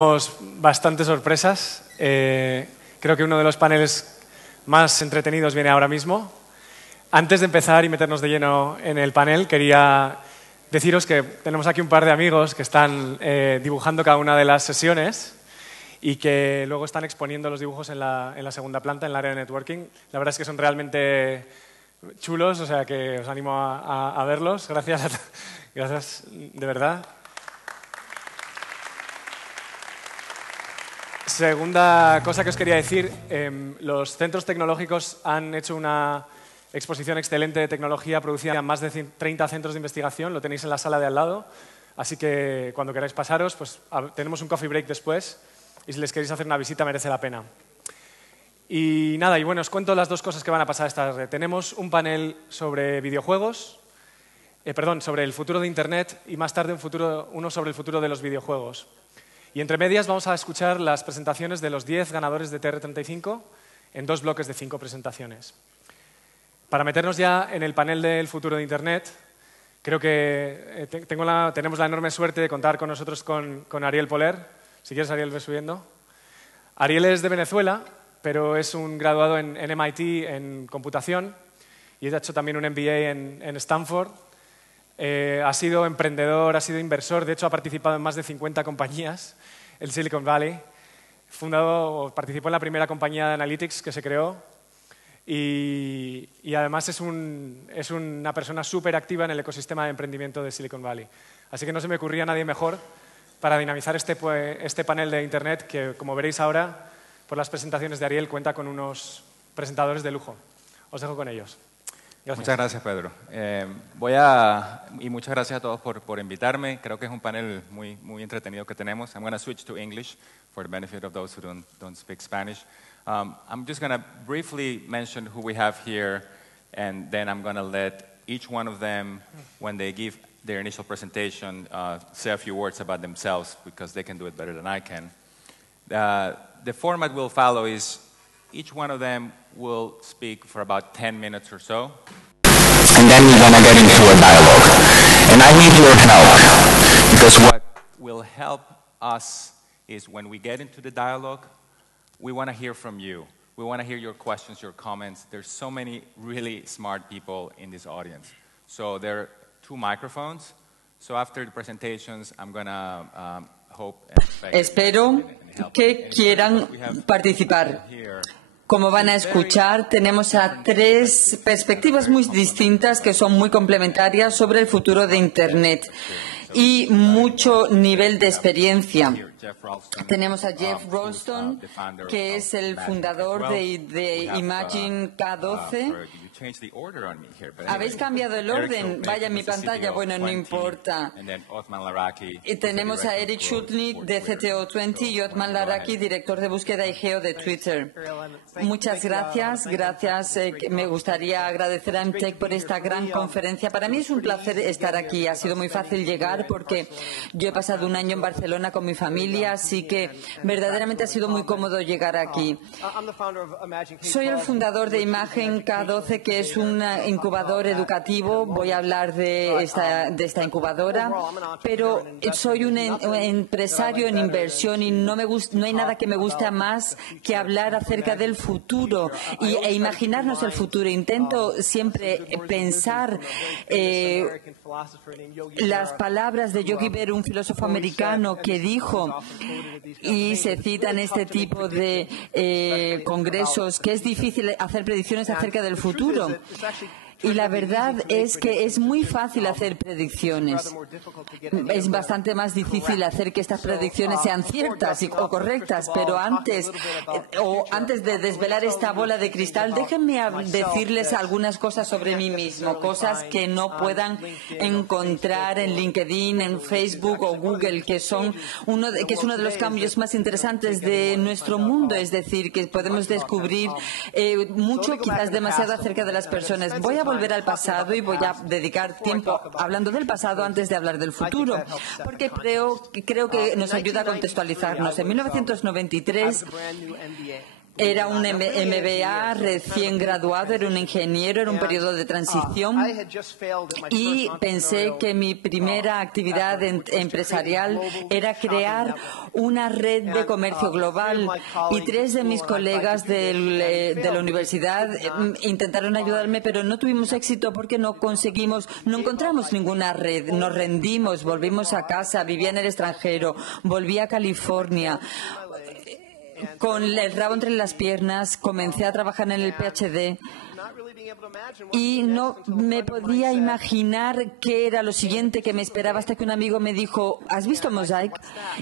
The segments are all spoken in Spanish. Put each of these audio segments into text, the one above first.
Bastantes sorpresas. Creo que uno de los paneles más entretenidos viene ahora mismo. Antes de empezar y meternos de lleno en el panel, quería deciros que tenemos aquí un par de amigos que están dibujando cada una de las sesiones y que luego están exponiendo los dibujos en la segunda planta, en el área de networking. La verdad es que son realmente chulos, o sea que os animo a verlos. Gracias de verdad. Segunda cosa que os quería decir, los centros tecnológicos han hecho una exposición excelente de tecnología producida en más de 30 centros de investigación, lo tenéis en la sala de al lado, así que cuando queráis pasaros, pues tenemos un coffee break después y si les queréis hacer una visita merece la pena. Y nada, y bueno, os cuento las dos cosas que van a pasar esta tarde. Tenemos un panel sobre videojuegos, sobre el futuro de Internet y más tarde uno sobre el futuro de los videojuegos. Y entre medias vamos a escuchar las presentaciones de los 10 ganadores de TR35 en 2 bloques de 5 presentaciones. Para meternos ya en el panel del futuro de Internet, creo que tenemos la enorme suerte de contar con nosotros con Ariel Poler. Si quieres, Ariel, ve subiendo. Ariel es de Venezuela, pero es un graduado en MIT en computación y ha hecho también un MBA en Stanford. Ha sido emprendedor, ha sido inversor, de hecho ha participado en más de 50 compañías, el Silicon Valley. Participó en la primera compañía de Analytics que se creó y además es una persona súper activa en el ecosistema de emprendimiento de Silicon Valley. Así que no se me ocurría nadie mejor para dinamizar este panel de Internet que, como veréis ahora, por las presentaciones de Ariel, cuenta con unos presentadores de lujo. Os dejo con ellos. Gracias. Muchas gracias, Pedro. Y muchas gracias a todos por invitarme. Creo que es un panel muy entretenido que tenemos. I'm going to switch to English for the benefit of those who don't speak Spanish. I'm just going to briefly mention who we have here, and then I'm going to let each one of them, when they give their initial presentation, say a few words about themselves, because they can do it better than I can. The format we'll follow is each one of them will speak for about 10 minutes or so. And then we're going to get into a dialogue. And I need your help, because what will help us is when we get into the dialogue, we want to hear from you. We want to hear your questions, your comments. There's so many really smart people in this audience. So there are 2 microphones. So after the presentations, I'm going to hope and expect. Espero que quieran participar. Como van a escuchar, tenemos a 3 perspectivas muy distintas que son muy complementarias sobre el futuro de Internet y mucho nivel de experiencia. Tenemos a Jeff Ralston, que es el fundador de Imagine K12. ¿Habéis cambiado el orden? Vaya en mi pantalla. Bueno, no importa. Y tenemos a Eric Schutnik de CTO20 y Othman Laraki, director de búsqueda y geo de Twitter. Muchas gracias. Me gustaría agradecer a MTech por esta gran conferencia. Para mí es un placer estar aquí. Ha sido muy fácil llegar porque yo he pasado un año en Barcelona con mi familia, así que verdaderamente ha sido muy cómodo llegar aquí. Soy el fundador de Imagine K12, que es un incubador educativo. Voy a hablar de esta incubadora, pero soy un empresario en inversión y no hay nada que me guste más que hablar acerca del futuro e imaginarnos el futuro. Intento siempre pensar las palabras de Yogi Berra, un filósofo americano, que dijo, y se cita en este tipo de congresos, que es difícil hacer predicciones acerca del futuro. Y la verdad es que es muy fácil hacer predicciones. Es bastante más difícil hacer que estas predicciones sean ciertas o correctas, pero antes de desvelar esta bola de cristal, déjenme decirles algunas cosas sobre mí mismo, cosas que no puedan encontrar en LinkedIn, en Facebook o Google, que es uno de los cambios más interesantes de nuestro mundo, es decir, que podemos descubrir mucho, quizás demasiado, acerca de las personas. Voy a volver al pasado y voy a dedicar tiempo hablando del pasado antes de hablar del futuro, porque creo que nos ayuda a contextualizarnos. En 1993 Era un MBA recién graduado, era un ingeniero, era un periodo de transición y pensé que mi primera actividad empresarial era crear una red de comercio global y 3 de mis colegas de la universidad intentaron ayudarme, pero no tuvimos éxito porque no encontramos ninguna red, nos rendimos, volvimos a casa, vivía en el extranjero, volví a California. Con el rabo entre las piernas, comencé a trabajar en el PhD y no me podía imaginar qué era lo siguiente que me esperaba hasta que un amigo me dijo, ¿has visto Mosaic?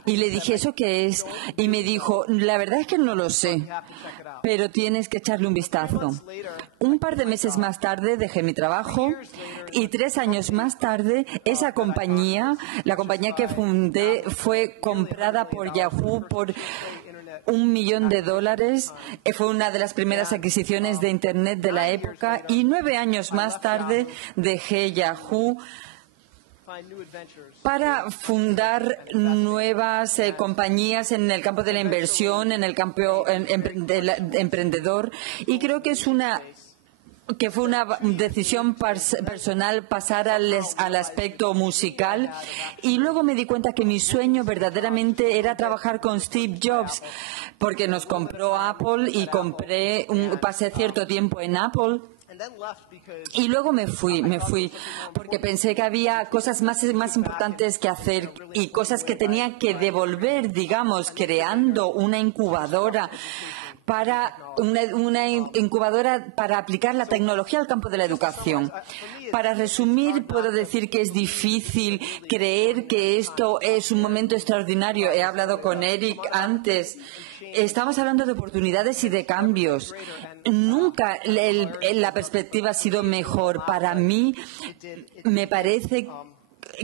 Y le dije, ¿eso qué es? Y me dijo, la verdad es que no lo sé, pero tienes que echarle un vistazo. Un par de meses más tarde dejé mi trabajo y 3 años más tarde esa compañía, la compañía que fundé, fue comprada por Yahoo por $1 millón. Fue una de las primeras adquisiciones de Internet de la época y 9 años más tarde dejé Yahoo para fundar nuevas compañías en el campo de la inversión, en el campo emprendedor, y creo que fue una decisión personal pasar al aspecto musical, y luego me di cuenta que mi sueño verdaderamente era trabajar con Steve Jobs, porque nos compró Apple y pasé cierto tiempo en Apple. Y luego me fui, porque pensé que había cosas más importantes que hacer y cosas que tenía que devolver, digamos, creando una incubadora para aplicar la tecnología al campo de la educación. Para resumir, puedo decir que es difícil creer que esto es un momento extraordinario. He hablado con Eric antes. Estamos hablando de oportunidades y de cambios. Nunca la perspectiva ha sido mejor. Para mí, me parece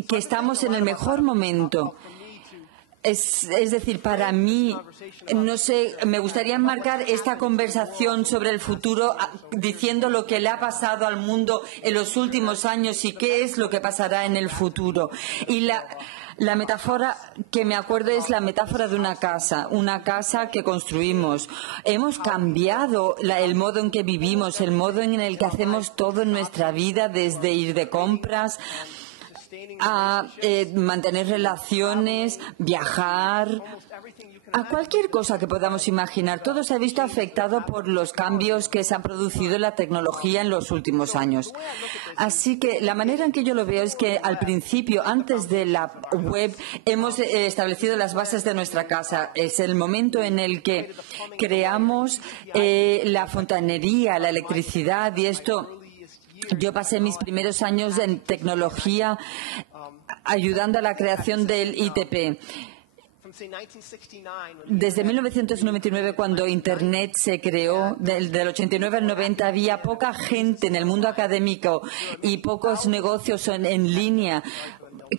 que estamos en el mejor momento. Es decir, para mí, no sé, me gustaría enmarcar esta conversación sobre el futuro diciendo lo que le ha pasado al mundo en los últimos años y qué es lo que pasará en el futuro. Y la metáfora que me acuerdo es la metáfora de una casa que construimos. Hemos cambiado el modo en que vivimos, el modo en el que hacemos todo en nuestra vida, desde ir de compras a mantener relaciones, viajar, a cualquier cosa que podamos imaginar. Todo se ha visto afectado por los cambios que se han producido en la tecnología en los últimos años. Así que la manera en que yo lo veo es que al principio, antes de la web, hemos establecido las bases de nuestra casa. Es el momento en el que creamos la fontanería, la electricidad y esto. Yo pasé mis primeros años en tecnología ayudando a la creación del ITP. Desde 1999, cuando Internet se creó, del 89 al 90, había poca gente en el mundo académico y pocos negocios en línea.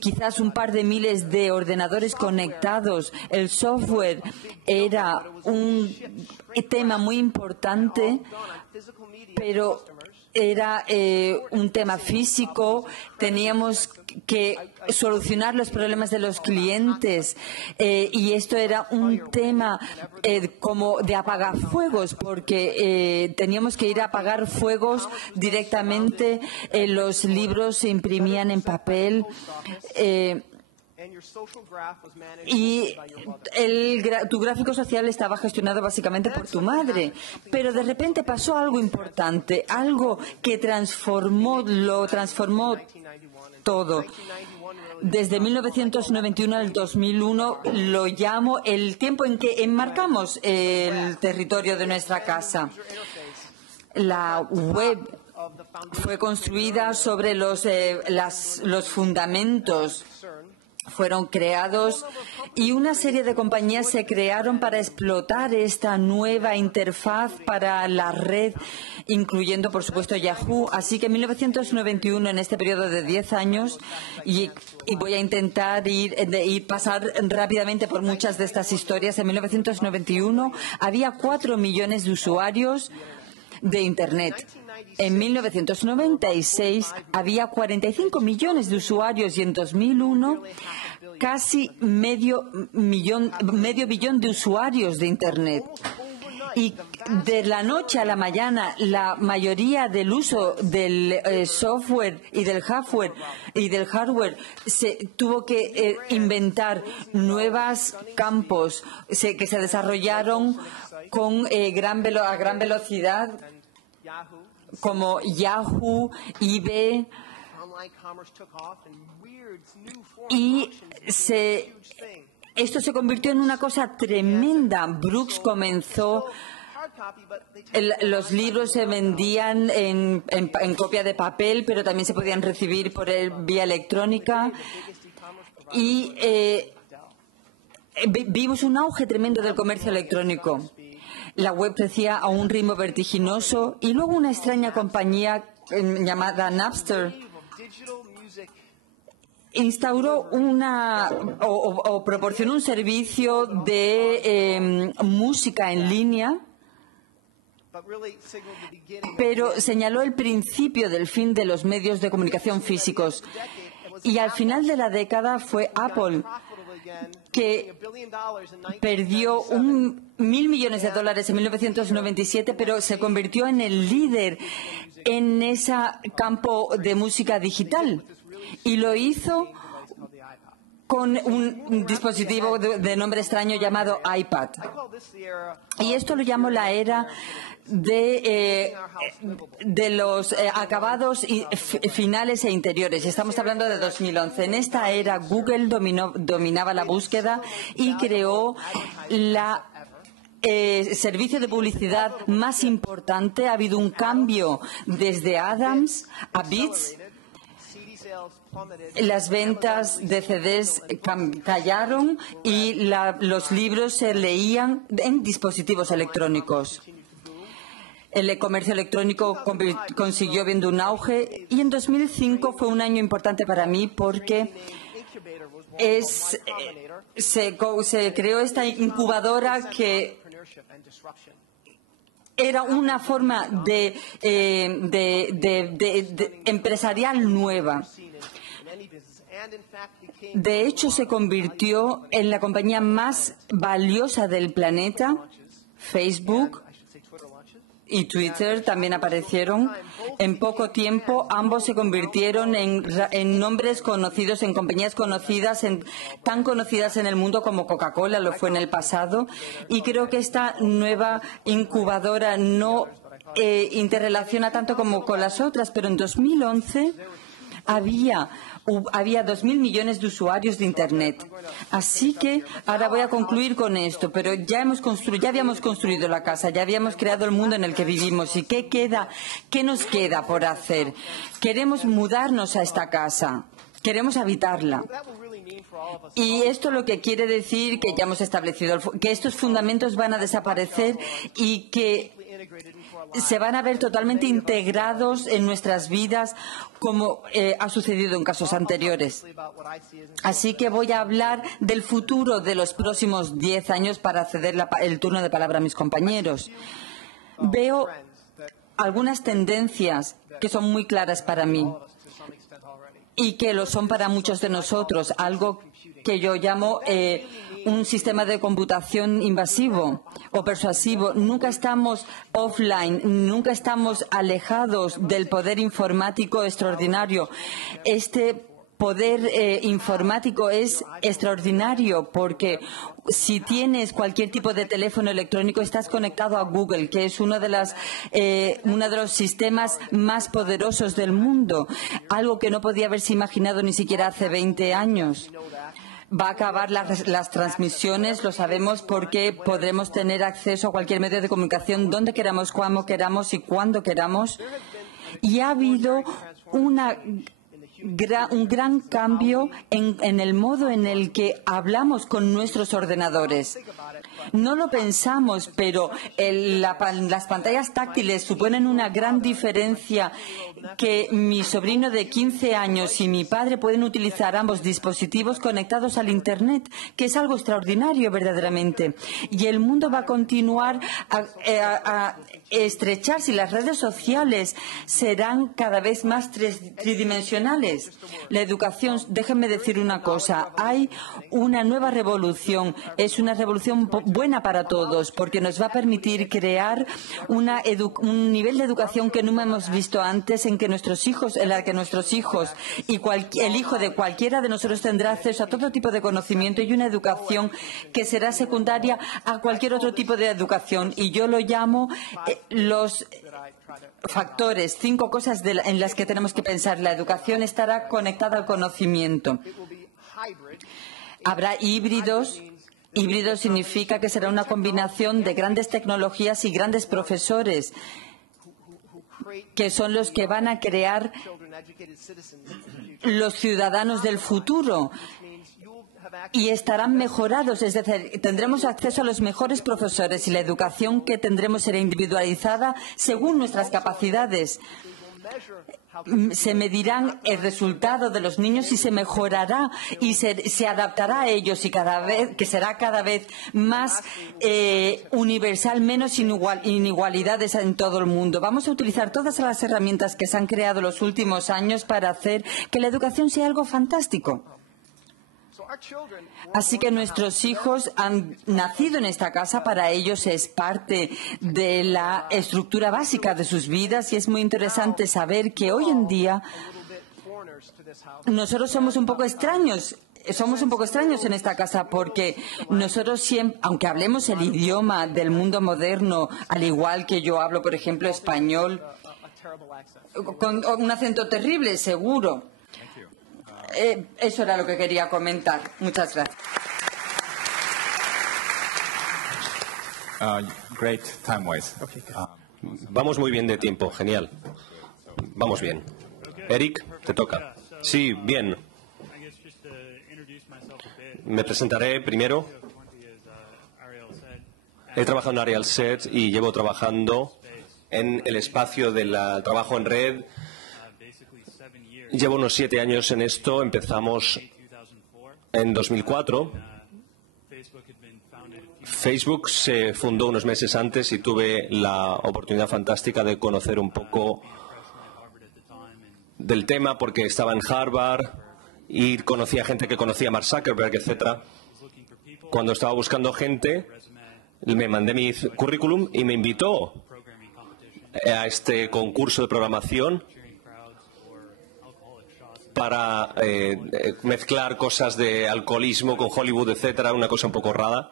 Quizás un par de miles de ordenadores conectados. El software era un tema muy importante, pero era un tema físico. Teníamos que solucionar los problemas de los clientes y esto era un tema como de apagafuegos, porque teníamos que ir a apagar fuegos directamente. Los libros se imprimían en papel. Y tu gráfico social estaba gestionado básicamente por tu madre. Pero de repente pasó algo importante, algo que lo transformó todo. Desde 1991 al 2001 lo llamo el tiempo en que enmarcamos el territorio de nuestra casa. La web fue construida sobre los fundamentos. Fueron creados y una serie de compañías se crearon para explotar esta nueva interfaz para la red, incluyendo, por supuesto, Yahoo. Así que en 1991, en este periodo de 10 años, y voy a intentar pasar rápidamente por muchas de estas historias, en 1991 había 4 millones de usuarios de Internet. En 1996 había 45 millones de usuarios y en 2001 casi medio billón de usuarios de Internet. Y de la noche a la mañana, la mayoría del uso del software y del hardware se tuvo que inventar nuevos campos que se desarrollaron con a gran velocidad, como Yahoo, eBay, y esto se convirtió en una cosa tremenda. Brooks comenzó, los libros se vendían en copia de papel, pero también se podían recibir por vía electrónica, y vimos un auge tremendo del comercio electrónico. La web crecía a un ritmo vertiginoso, y luego una extraña compañía llamada Napster instauró o proporcionó un servicio de música en línea, pero señaló el principio del fin de los medios de comunicación físicos. Y al final de la década fue Apple, que perdió $1.000 millones en 1997, pero se convirtió en el líder en ese campo de música digital. Y lo hizo con un dispositivo de nombre extraño llamado iPad. Y esto lo llamo la era de los acabados finales e interiores. Estamos hablando de 2011. En esta era Google dominaba la búsqueda y creó la servicio de publicidad más importante. Ha habido un cambio desde Adams a Beats. Las ventas de CDs cayeron y los libros se leían en dispositivos electrónicos. El comercio electrónico consiguió viendo un auge, y en 2005 fue un año importante para mí porque se creó esta incubadora que era una forma de empresarial nueva. De hecho, se convirtió en la compañía más valiosa del planeta. Facebook y Twitter también aparecieron. En poco tiempo, ambos se convirtieron en nombres conocidos, en compañías conocidas, tan conocidas en el mundo como Coca-Cola lo fue en el pasado. Y creo que esta nueva incubadora no interrelaciona tanto como con las otras, pero en 2011 había 2.000 millones de usuarios de Internet. Así que ahora voy a concluir con esto, pero ya habíamos construido la casa, ya habíamos creado el mundo en el que vivimos. ¿Y qué nos queda por hacer? Queremos mudarnos a esta casa, queremos habitarla. Y esto lo que quiere decir que ya hemos establecido que estos fundamentos van a desaparecer y que se van a ver totalmente integrados en nuestras vidas, como ha sucedido en casos anteriores. Así que voy a hablar del futuro de los próximos 10 años para ceder el turno de palabra a mis compañeros. Veo algunas tendencias que son muy claras para mí y que lo son para muchos de nosotros, algo que yo llamo un sistema de computación invasivo o persuasivo. Nunca estamos offline, nunca estamos alejados del poder informático extraordinario. Este poder informático es extraordinario porque si tienes cualquier tipo de teléfono electrónico estás conectado a Google, que es uno de los sistemas más poderosos del mundo, algo que no podía haberse imaginado ni siquiera hace 20 años. Va a acabar las transmisiones, lo sabemos, porque podremos tener acceso a cualquier medio de comunicación donde queramos, cuando queramos y cuando queramos. Y ha habido un gran cambio en el modo en el que hablamos con nuestros ordenadores. No lo pensamos, pero las pantallas táctiles suponen una gran diferencia, que mi sobrino de 15 años y mi padre pueden utilizar ambos dispositivos conectados al Internet, que es algo extraordinario verdaderamente. Y el mundo va a continuar a estrecharse y las redes sociales serán cada vez más tridimensionales. globales. La educación, déjenme decir una cosa, hay una nueva revolución, es una revolución buena para todos, porque nos va a permitir crear un nivel de educación que no hemos visto antes, en la que nuestros hijos y el hijo de cualquiera de nosotros tendrá acceso a todo tipo de conocimiento y una educación que será secundaria a cualquier otro tipo de educación. Y yo lo llamo los factores, 5 cosas en las que tenemos que pensar. La educación estará conectada al conocimiento. Habrá híbridos. Híbrido significa que será una combinación de grandes tecnologías y grandes profesores, que son los que van a crear los ciudadanos del futuro. Y estarán mejorados, es decir, tendremos acceso a los mejores profesores y la educación que tendremos será individualizada según nuestras capacidades. Se medirán el resultado de los niños y se mejorará y se adaptará a ellos y que será cada vez más universal, menos inigualidades en todo el mundo. Vamos a utilizar todas las herramientas que se han creado en los últimos años para hacer que la educación sea algo fantástico. Así que nuestros hijos han nacido en esta casa, para ellos es parte de la estructura básica de sus vidas y es muy interesante saber que hoy en día nosotros somos un poco extraños. Somos un poco extraños en esta casa porque nosotros siempre, aunque hablemos el idioma del mundo moderno, al igual que yo hablo, por ejemplo, español, con un acento terrible, seguro. Eso era lo que quería comentar. Muchas gracias. Great time-wise. Vamos muy bien de tiempo, genial. Vamos bien. Eric, te toca. Sí, bien. Me presentaré primero. He trabajado en Ariel Set y llevo trabajando en el espacio del trabajo en red. Llevo unos 7 años en esto. Empezamos en 2004. Facebook se fundó unos meses antes y tuve la oportunidad fantástica de conocer un poco del tema porque estaba en Harvard y conocía gente que conocía a Mark Zuckerberg, etc. Cuando estaba buscando gente, me mandé mi currículum y me invitó a este concurso de programación para mezclar cosas de alcoholismo con Hollywood, etcétera, una cosa un poco rara,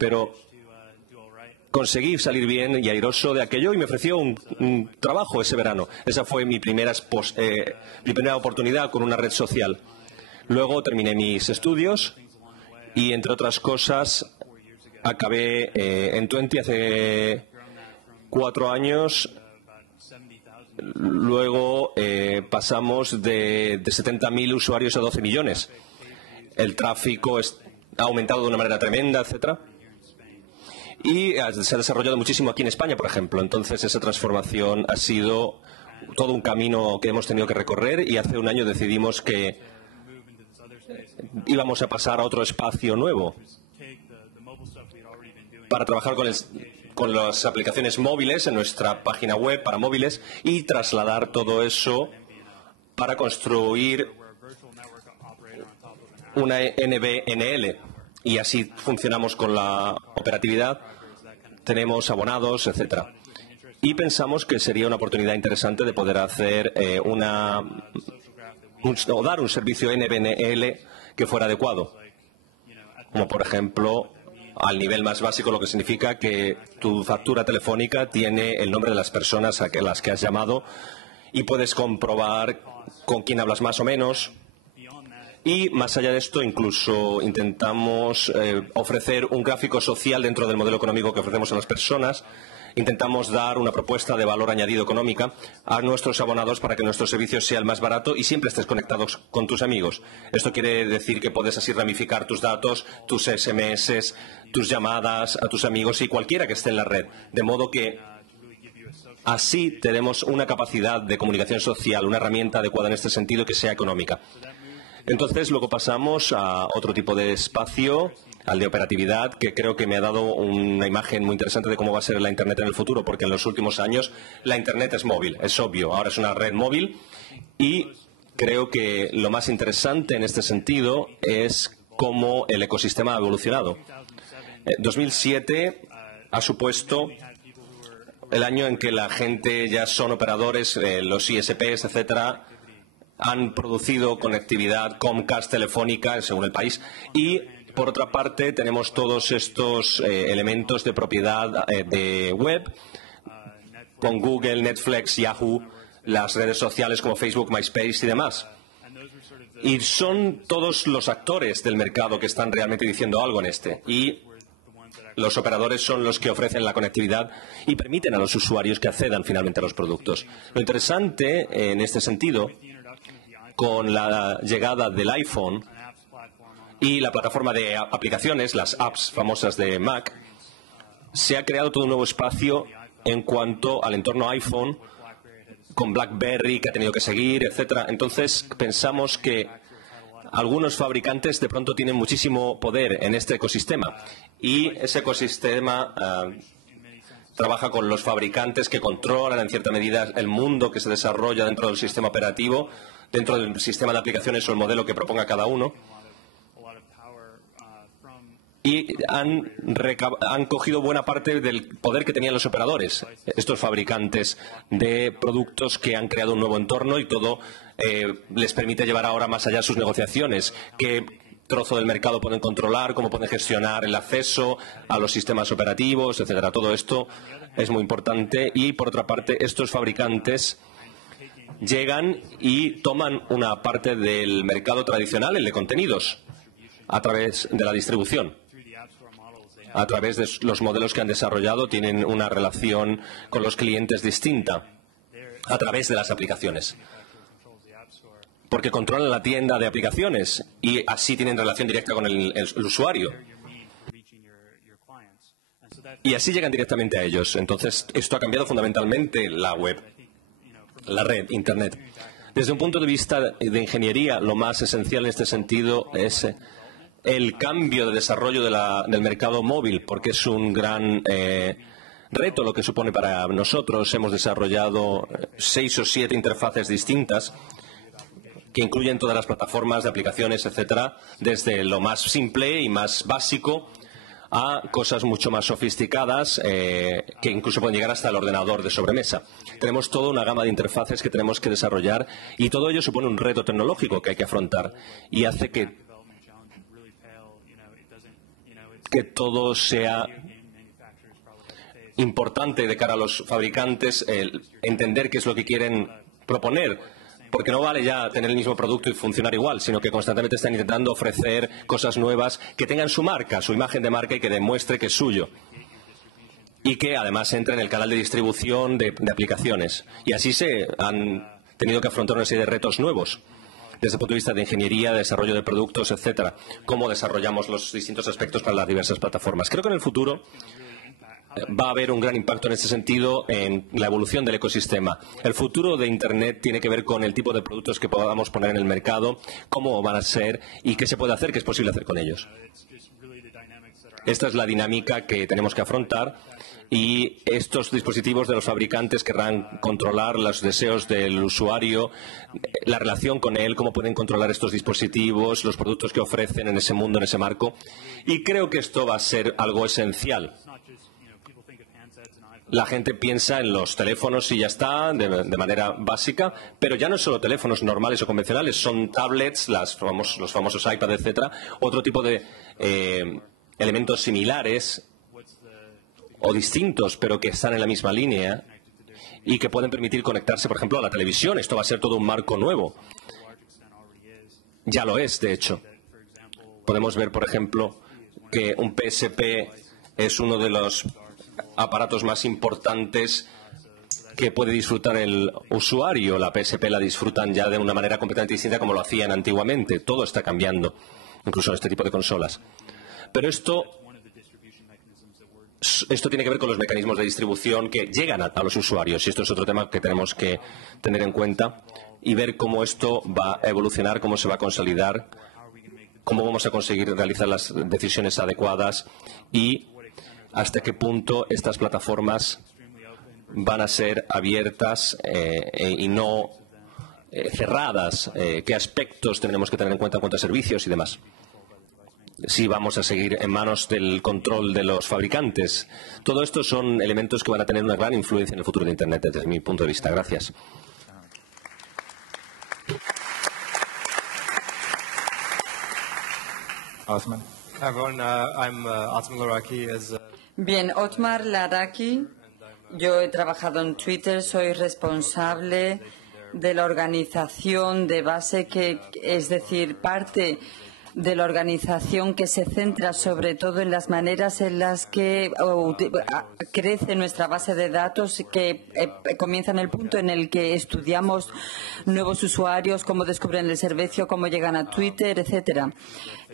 pero conseguí salir bien y airoso de aquello y me ofreció un trabajo ese verano. Esa fue mi primera oportunidad con una red social. Luego terminé mis estudios y, entre otras cosas, acabé en Twenty hace 4 años. Luego pasamos de 70.000 usuarios a 12 millones. El tráfico ha aumentado de una manera tremenda, etcétera. Y se ha desarrollado muchísimo aquí en España, por ejemplo. Entonces, esa transformación ha sido todo un camino que hemos tenido que recorrer y hace un año decidimos que íbamos a pasar a otro espacio nuevo para trabajar con las aplicaciones móviles en nuestra página web para móviles y trasladar todo eso para construir una NBNL. Y así funcionamos con la operatividad, tenemos abonados, etcétera. Y pensamos que sería una oportunidad interesante de poder hacer o dar un servicio NBNL que fuera adecuado. Como por ejemplo, al nivel más básico, lo que significa que tu factura telefónica tiene el nombre de las personas a las que has llamado y puedes comprobar con quién hablas más o menos. Y más allá de esto, incluso intentamos ofrecer un gráfico social dentro del modelo económico que ofrecemos a las personas. Intentamos dar una propuesta de valor añadido económica a nuestros abonados para que nuestro servicio sea el más barato y siempre estés conectados con tus amigos. Esto quiere decir que puedes así ramificar tus datos, tus SMS, tus llamadas a tus amigos y cualquiera que esté en la red. De modo que así tenemos una capacidad de comunicación social, una herramienta adecuada en este sentido que sea económica. Entonces, luego pasamos a otro tipo de espacio, al de operatividad, que creo que me ha dado una imagen muy interesante de cómo va a ser la Internet en el futuro, porque en los últimos años la Internet es móvil, es obvio. Ahora es una red móvil y creo que lo más interesante en este sentido es cómo el ecosistema ha evolucionado. 2007 ha supuesto el año en que la gente ya son operadores, los ISPs, etcétera, han producido conectividad Comcast, Telefónica, según el país, y por otra parte tenemos todos estos elementos de propiedad de web con Google, Netflix, Yahoo, las redes sociales como Facebook, MySpace y demás. Y son todos los actores del mercado que están realmente diciendo algo en este. Y los operadores son los que ofrecen la conectividad y permiten a los usuarios que accedan finalmente a los productos. Lo interesante en este sentido, con la llegada del iPhone y la plataforma de aplicaciones, las apps famosas de Mac, se ha creado todo un nuevo espacio en cuanto al entorno iPhone, con BlackBerry, que ha tenido que seguir, etcétera. Entonces, pensamos que algunos fabricantes de pronto tienen muchísimo poder en este ecosistema y ese ecosistema trabaja con los fabricantes que controlan en cierta medida el mundo que se desarrolla dentro del sistema operativo, dentro del sistema de aplicaciones o el modelo que proponga cada uno. Y han cogido buena parte del poder que tenían los operadores, estos fabricantes de productos que han creado un nuevo entorno y todo les permite llevar ahora más allá sus negociaciones. ¿Qué trozo del mercado pueden controlar? ¿Cómo pueden gestionar el acceso a los sistemas operativos, etcétera? Todo esto es muy importante y, por otra parte, estos fabricantes llegan y toman una parte del mercado tradicional, el de contenidos, a través de la distribución. A través de los modelos que han desarrollado, tienen una relación con los clientes distinta a través de las aplicaciones. Porque controlan la tienda de aplicaciones y así tienen relación directa con el usuario. Y así llegan directamente a ellos. Entonces, esto ha cambiado fundamentalmente la web, la red, Internet. Desde un punto de vista de ingeniería, lo más esencial en este sentido es el cambio de desarrollo del mercado móvil, porque es un gran reto lo que supone para nosotros. Hemos desarrollado 6 o 7 interfaces distintas que incluyen todas las plataformas de aplicaciones, etcétera, desde lo más simple y más básico a cosas mucho más sofisticadas que incluso pueden llegar hasta el ordenador de sobremesa. Tenemos toda una gama de interfaces que tenemos que desarrollar y todo ello supone un reto tecnológico que hay que afrontar y hace que todo sea importante de cara a los fabricantes, entender qué es lo que quieren proponer, porque no vale ya tener el mismo producto y funcionar igual, sino que constantemente están intentando ofrecer cosas nuevas que tengan su marca, su imagen de marca y que demuestre que es suyo. Y que además entre en el canal de distribución de aplicaciones. Y así se han tenido que afrontar una serie de retos nuevos, desde el punto de vista de ingeniería, de desarrollo de productos, etcétera. Cómo desarrollamos los distintos aspectos para las diversas plataformas. Creo que en el futuro va a haber un gran impacto en este sentido en la evolución del ecosistema. El futuro de Internet tiene que ver con el tipo de productos que podamos poner en el mercado, cómo van a ser y qué se puede hacer, qué es posible hacer con ellos. Esta es la dinámica que tenemos que afrontar y estos dispositivos de los fabricantes querrán controlar los deseos del usuario, la relación con él, cómo pueden controlar estos dispositivos, los productos que ofrecen en ese mundo, en ese marco. Y creo que esto va a ser algo esencial. La gente piensa en los teléfonos y ya está, de manera básica, pero ya no es solo teléfonos normales o convencionales, son tablets, los famosos iPad, etcétera, otro tipo de elementos similares o distintos, pero que están en la misma línea y que pueden permitir conectarse, por ejemplo, a la televisión. Esto va a ser todo un marco nuevo. Ya lo es, de hecho. Podemos ver, por ejemplo, que un PSP es uno de los aparatos más importantes que puede disfrutar el usuario. La PSP la disfrutan ya de una manera completamente distinta como lo hacían antiguamente. Todo está cambiando, incluso en este tipo de consolas. Pero esto tiene que ver con los mecanismos de distribución que llegan a los usuarios y esto es otro tema que tenemos que tener en cuenta y ver cómo esto va a evolucionar, cómo se va a consolidar, cómo vamos a conseguir realizar las decisiones adecuadas y hasta qué punto estas plataformas van a ser abiertas y no cerradas, qué aspectos tenemos que tener en cuenta en cuanto a servicios y demás. Si vamos a seguir en manos del control de los fabricantes. Todo esto son elementos que van a tener una gran influencia en el futuro de Internet desde mi punto de vista. Gracias. Osman. Hi everyone, I'm Otmar Laraki. Bien, Otmar Laraki. Yo he trabajado en Twitter, soy responsable de la organización de base, es decir, parte de la organización que se centra sobre todo en las maneras en las que crece nuestra base de datos, que comienza en el punto en el que estudiamos nuevos usuarios, cómo descubren el servicio, cómo llegan a Twitter, etcétera,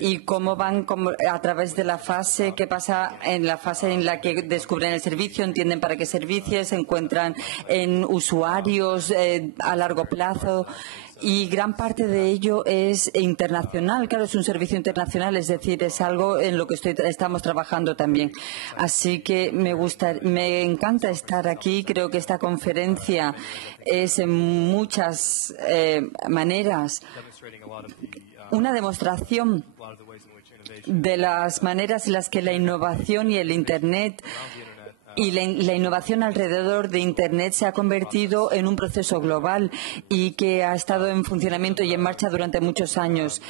y cómo van a través de la fase que pasa en la fase en la que descubren el servicio, entienden para qué servicios, se encuentran en usuarios a largo plazo. Y gran parte de ello es internacional. Claro, es un servicio internacional, es decir, es algo en lo que estamos trabajando también. Así que me encanta estar aquí. Creo que esta conferencia es en muchas maneras una demostración de las maneras en las que la innovación y el Internet y la innovación alrededor de Internet se ha convertido en un proceso global y que ha estado en funcionamiento y en marcha durante muchos años.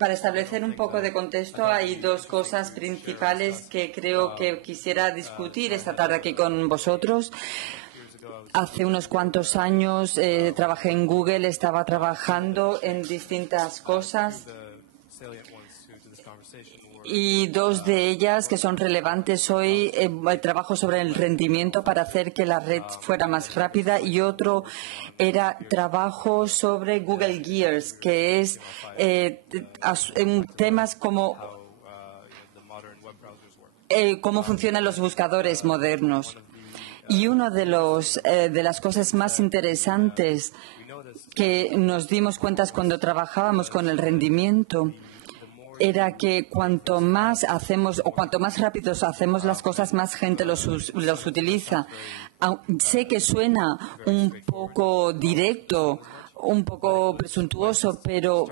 Para establecer un poco de contexto, hay dos cosas principales que creo que quisiera discutir esta tarde aquí con vosotros. Hace unos cuantos años trabajé en Google, estaba trabajando en distintas cosas. Y dos de ellas que son relevantes hoy, el trabajo sobre el rendimiento para hacer que la red fuera más rápida, y otro era trabajo sobre Google Gears, que es temas como cómo funcionan los buscadores modernos. Y una de las cosas más interesantes que nos dimos cuenta cuando trabajábamos con el rendimiento era que cuanto más hacemos o cuanto más rápidos hacemos las cosas, más gente los utiliza. Sé que suena un poco directo, un poco presuntuoso, pero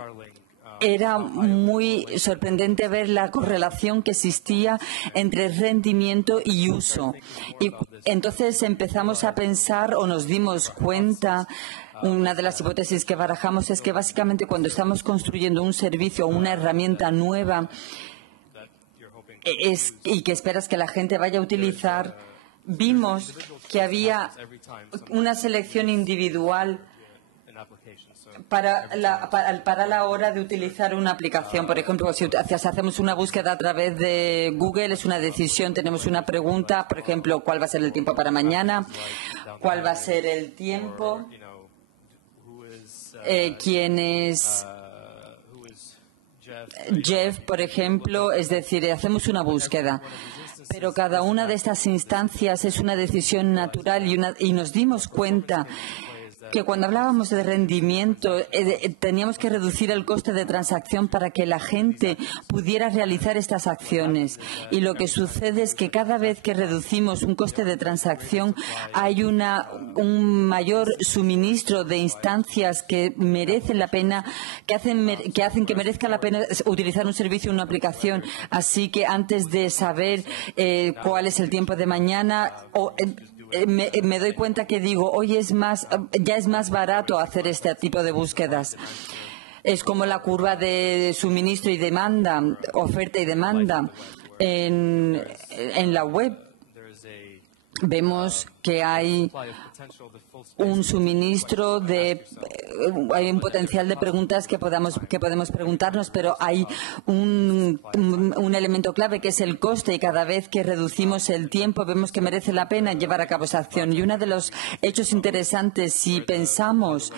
era muy sorprendente ver la correlación que existía entre rendimiento y uso. Y entonces empezamos a pensar, o nos dimos cuenta, una de las hipótesis que barajamos es que básicamente cuando estamos construyendo un servicio o una herramienta nueva y que esperas que la gente vaya a utilizar, vimos que había una selección individual para la hora de utilizar una aplicación. Por ejemplo, si hacemos una búsqueda a través de Google, es una decisión, tenemos una pregunta, por ejemplo, ¿cuál va a ser el tiempo para mañana? ¿Cuál va a ser el tiempo? ¿Quién es Jeff, por ejemplo? Es decir, hacemos una búsqueda. Pero cada una de estas instancias es una decisión natural y nos dimos cuenta que cuando hablábamos de rendimiento teníamos que reducir el coste de transacción para que la gente pudiera realizar estas acciones. Y lo que sucede es que cada vez que reducimos un coste de transacción hay un mayor suministro de instancias que merecen la pena, que hacen que merezca la pena utilizar un servicio o una aplicación. Así que antes de saber cuál es el tiempo de mañana, me doy cuenta que digo, hoy ya es más barato hacer este tipo de búsquedas. Es como la curva de suministro y demanda, oferta y demanda. En la web vemos que hay un suministro hay un potencial de preguntas que podemos preguntarnos, pero hay un elemento clave que es el coste, y cada vez que reducimos el tiempo vemos que merece la pena llevar a cabo esa acción. Y uno de los hechos interesantes, si pensamos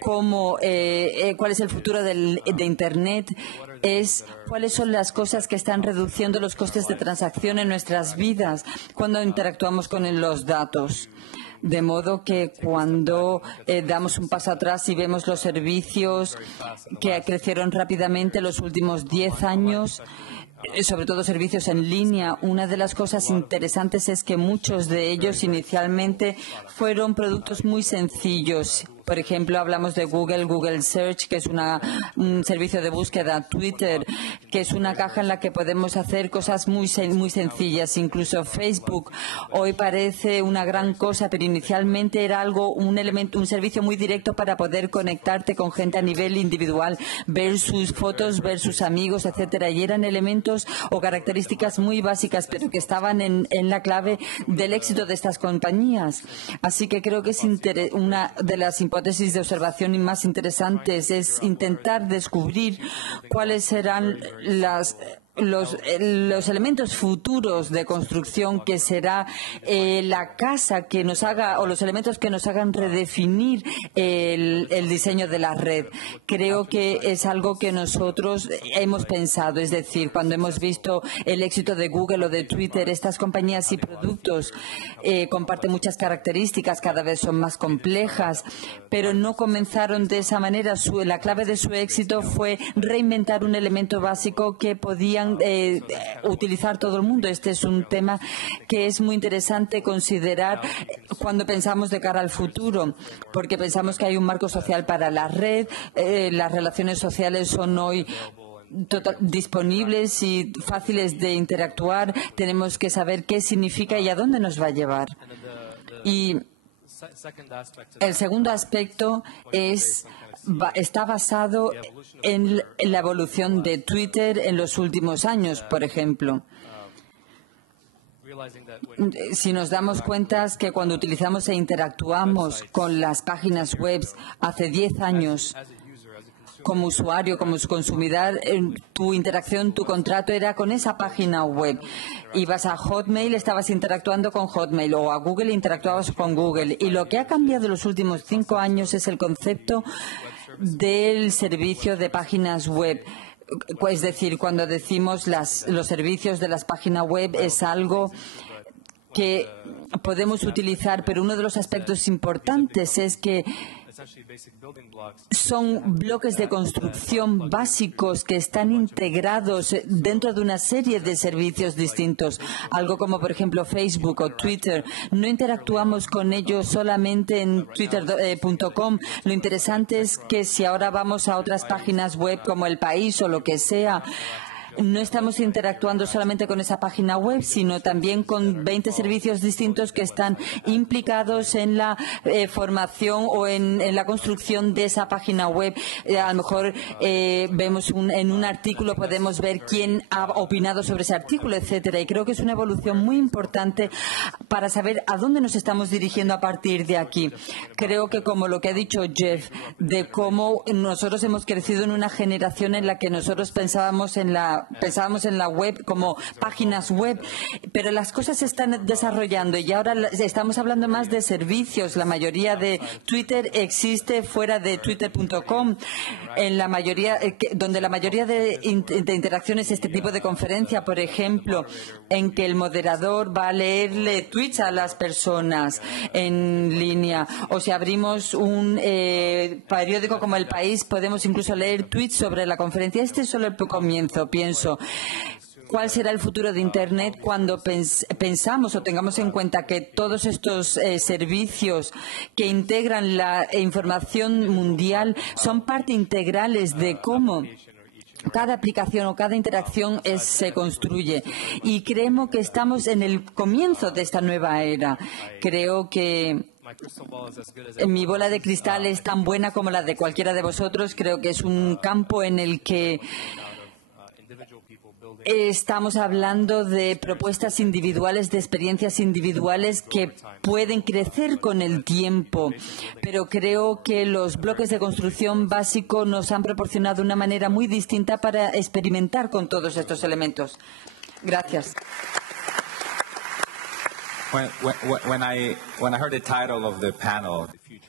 cuál es el futuro de Internet, es cuáles son las cosas que están reduciendo los costes de transacción en nuestras vidas cuando interactuamos con los datos. De modo que cuando damos un paso atrás y vemos los servicios que crecieron rápidamente en los últimos 10 años, sobre todo servicios en línea. Una de las cosas interesantes es que muchos de ellos inicialmente fueron productos muy sencillos. Por ejemplo, hablamos de Google Search, que es un servicio de búsqueda, Twitter, que es una caja en la que podemos hacer cosas muy sencillas. Incluso Facebook hoy parece una gran cosa, pero inicialmente era un servicio muy directo para poder conectarte con gente a nivel individual, ver sus fotos, ver sus amigos, etcétera. Y eran elementos o características muy básicas, pero que estaban en la clave del éxito de estas compañías. Así que creo que es una de las hipótesis de observación más interesantes es intentar descubrir cuáles serán los elementos futuros de construcción que será la casa que nos haga, o los elementos que nos hagan redefinir el diseño de la red. Creo que es algo que nosotros hemos pensado, es decir, cuando hemos visto el éxito de Google o de Twitter, estas compañías y productos comparten muchas características, cada vez son más complejas, pero no comenzaron de esa manera. La clave de su éxito fue reinventar un elemento básico que podían utilizar todo el mundo. Este es un tema que es muy interesante considerar cuando pensamos de cara al futuro, porque pensamos que hay un marco social para la red, las relaciones sociales son hoy disponibles y fáciles de interactuar. Tenemos que saber qué significa y a dónde nos va a llevar. Y el segundo aspecto está basado en la evolución de Twitter en los últimos años, por ejemplo. Si nos damos cuenta es que cuando utilizamos e interactuamos con las páginas web hace 10 años, como usuario, como consumidor, tu interacción, tu contrato era con esa página web. Ibas a Hotmail, estabas interactuando con Hotmail, o a Google, interactuabas con Google. Y lo que ha cambiado en los últimos 5 años es el concepto del servicio de páginas web. Es decir, cuando decimos los servicios de las páginas web es algo que podemos utilizar, pero uno de los aspectos importantes es que son bloques de construcción básicos que están integrados dentro de una serie de servicios distintos. Algo como, por ejemplo, Facebook o Twitter. No interactuamos con ellos solamente en twitter.com. Lo interesante es que si ahora vamos a otras páginas web como El País o lo que sea, no estamos interactuando solamente con esa página web, sino también con 20 servicios distintos que están implicados en la formación o en la construcción de esa página web. A lo mejor vemos en un artículo, podemos ver quién ha opinado sobre ese artículo, etcétera. Y creo que es una evolución muy importante para saber a dónde nos estamos dirigiendo a partir de aquí. Creo que, como lo que ha dicho Jeff, de cómo nosotros hemos crecido en una generación en la que nosotros pensábamos en la web como páginas web, pero las cosas se están desarrollando y ahora estamos hablando más de servicios. La mayoría de Twitter existe fuera de twitter.com, donde la mayoría de interacciones, este tipo de conferencia, por ejemplo, en que el moderador va a leerle tweets a las personas en línea, o si abrimos un periódico como El País, podemos incluso leer tweets sobre la conferencia. Este es solo el comienzo, pienso. ¿Cuál será el futuro de Internet cuando pensamos o tengamos en cuenta que todos estos servicios que integran la información mundial son parte integrales de cómo cada aplicación o cada interacción se construye? Y creemos que estamos en el comienzo de esta nueva era. Creo que mi bola de cristal es tan buena como la de cualquiera de vosotros. Creo que es un campo en el que estamos hablando de propuestas individuales, de experiencias individuales que pueden crecer con el tiempo, pero creo que los bloques de construcción básico nos han proporcionado una manera muy distinta para experimentar con todos estos elementos. Gracias.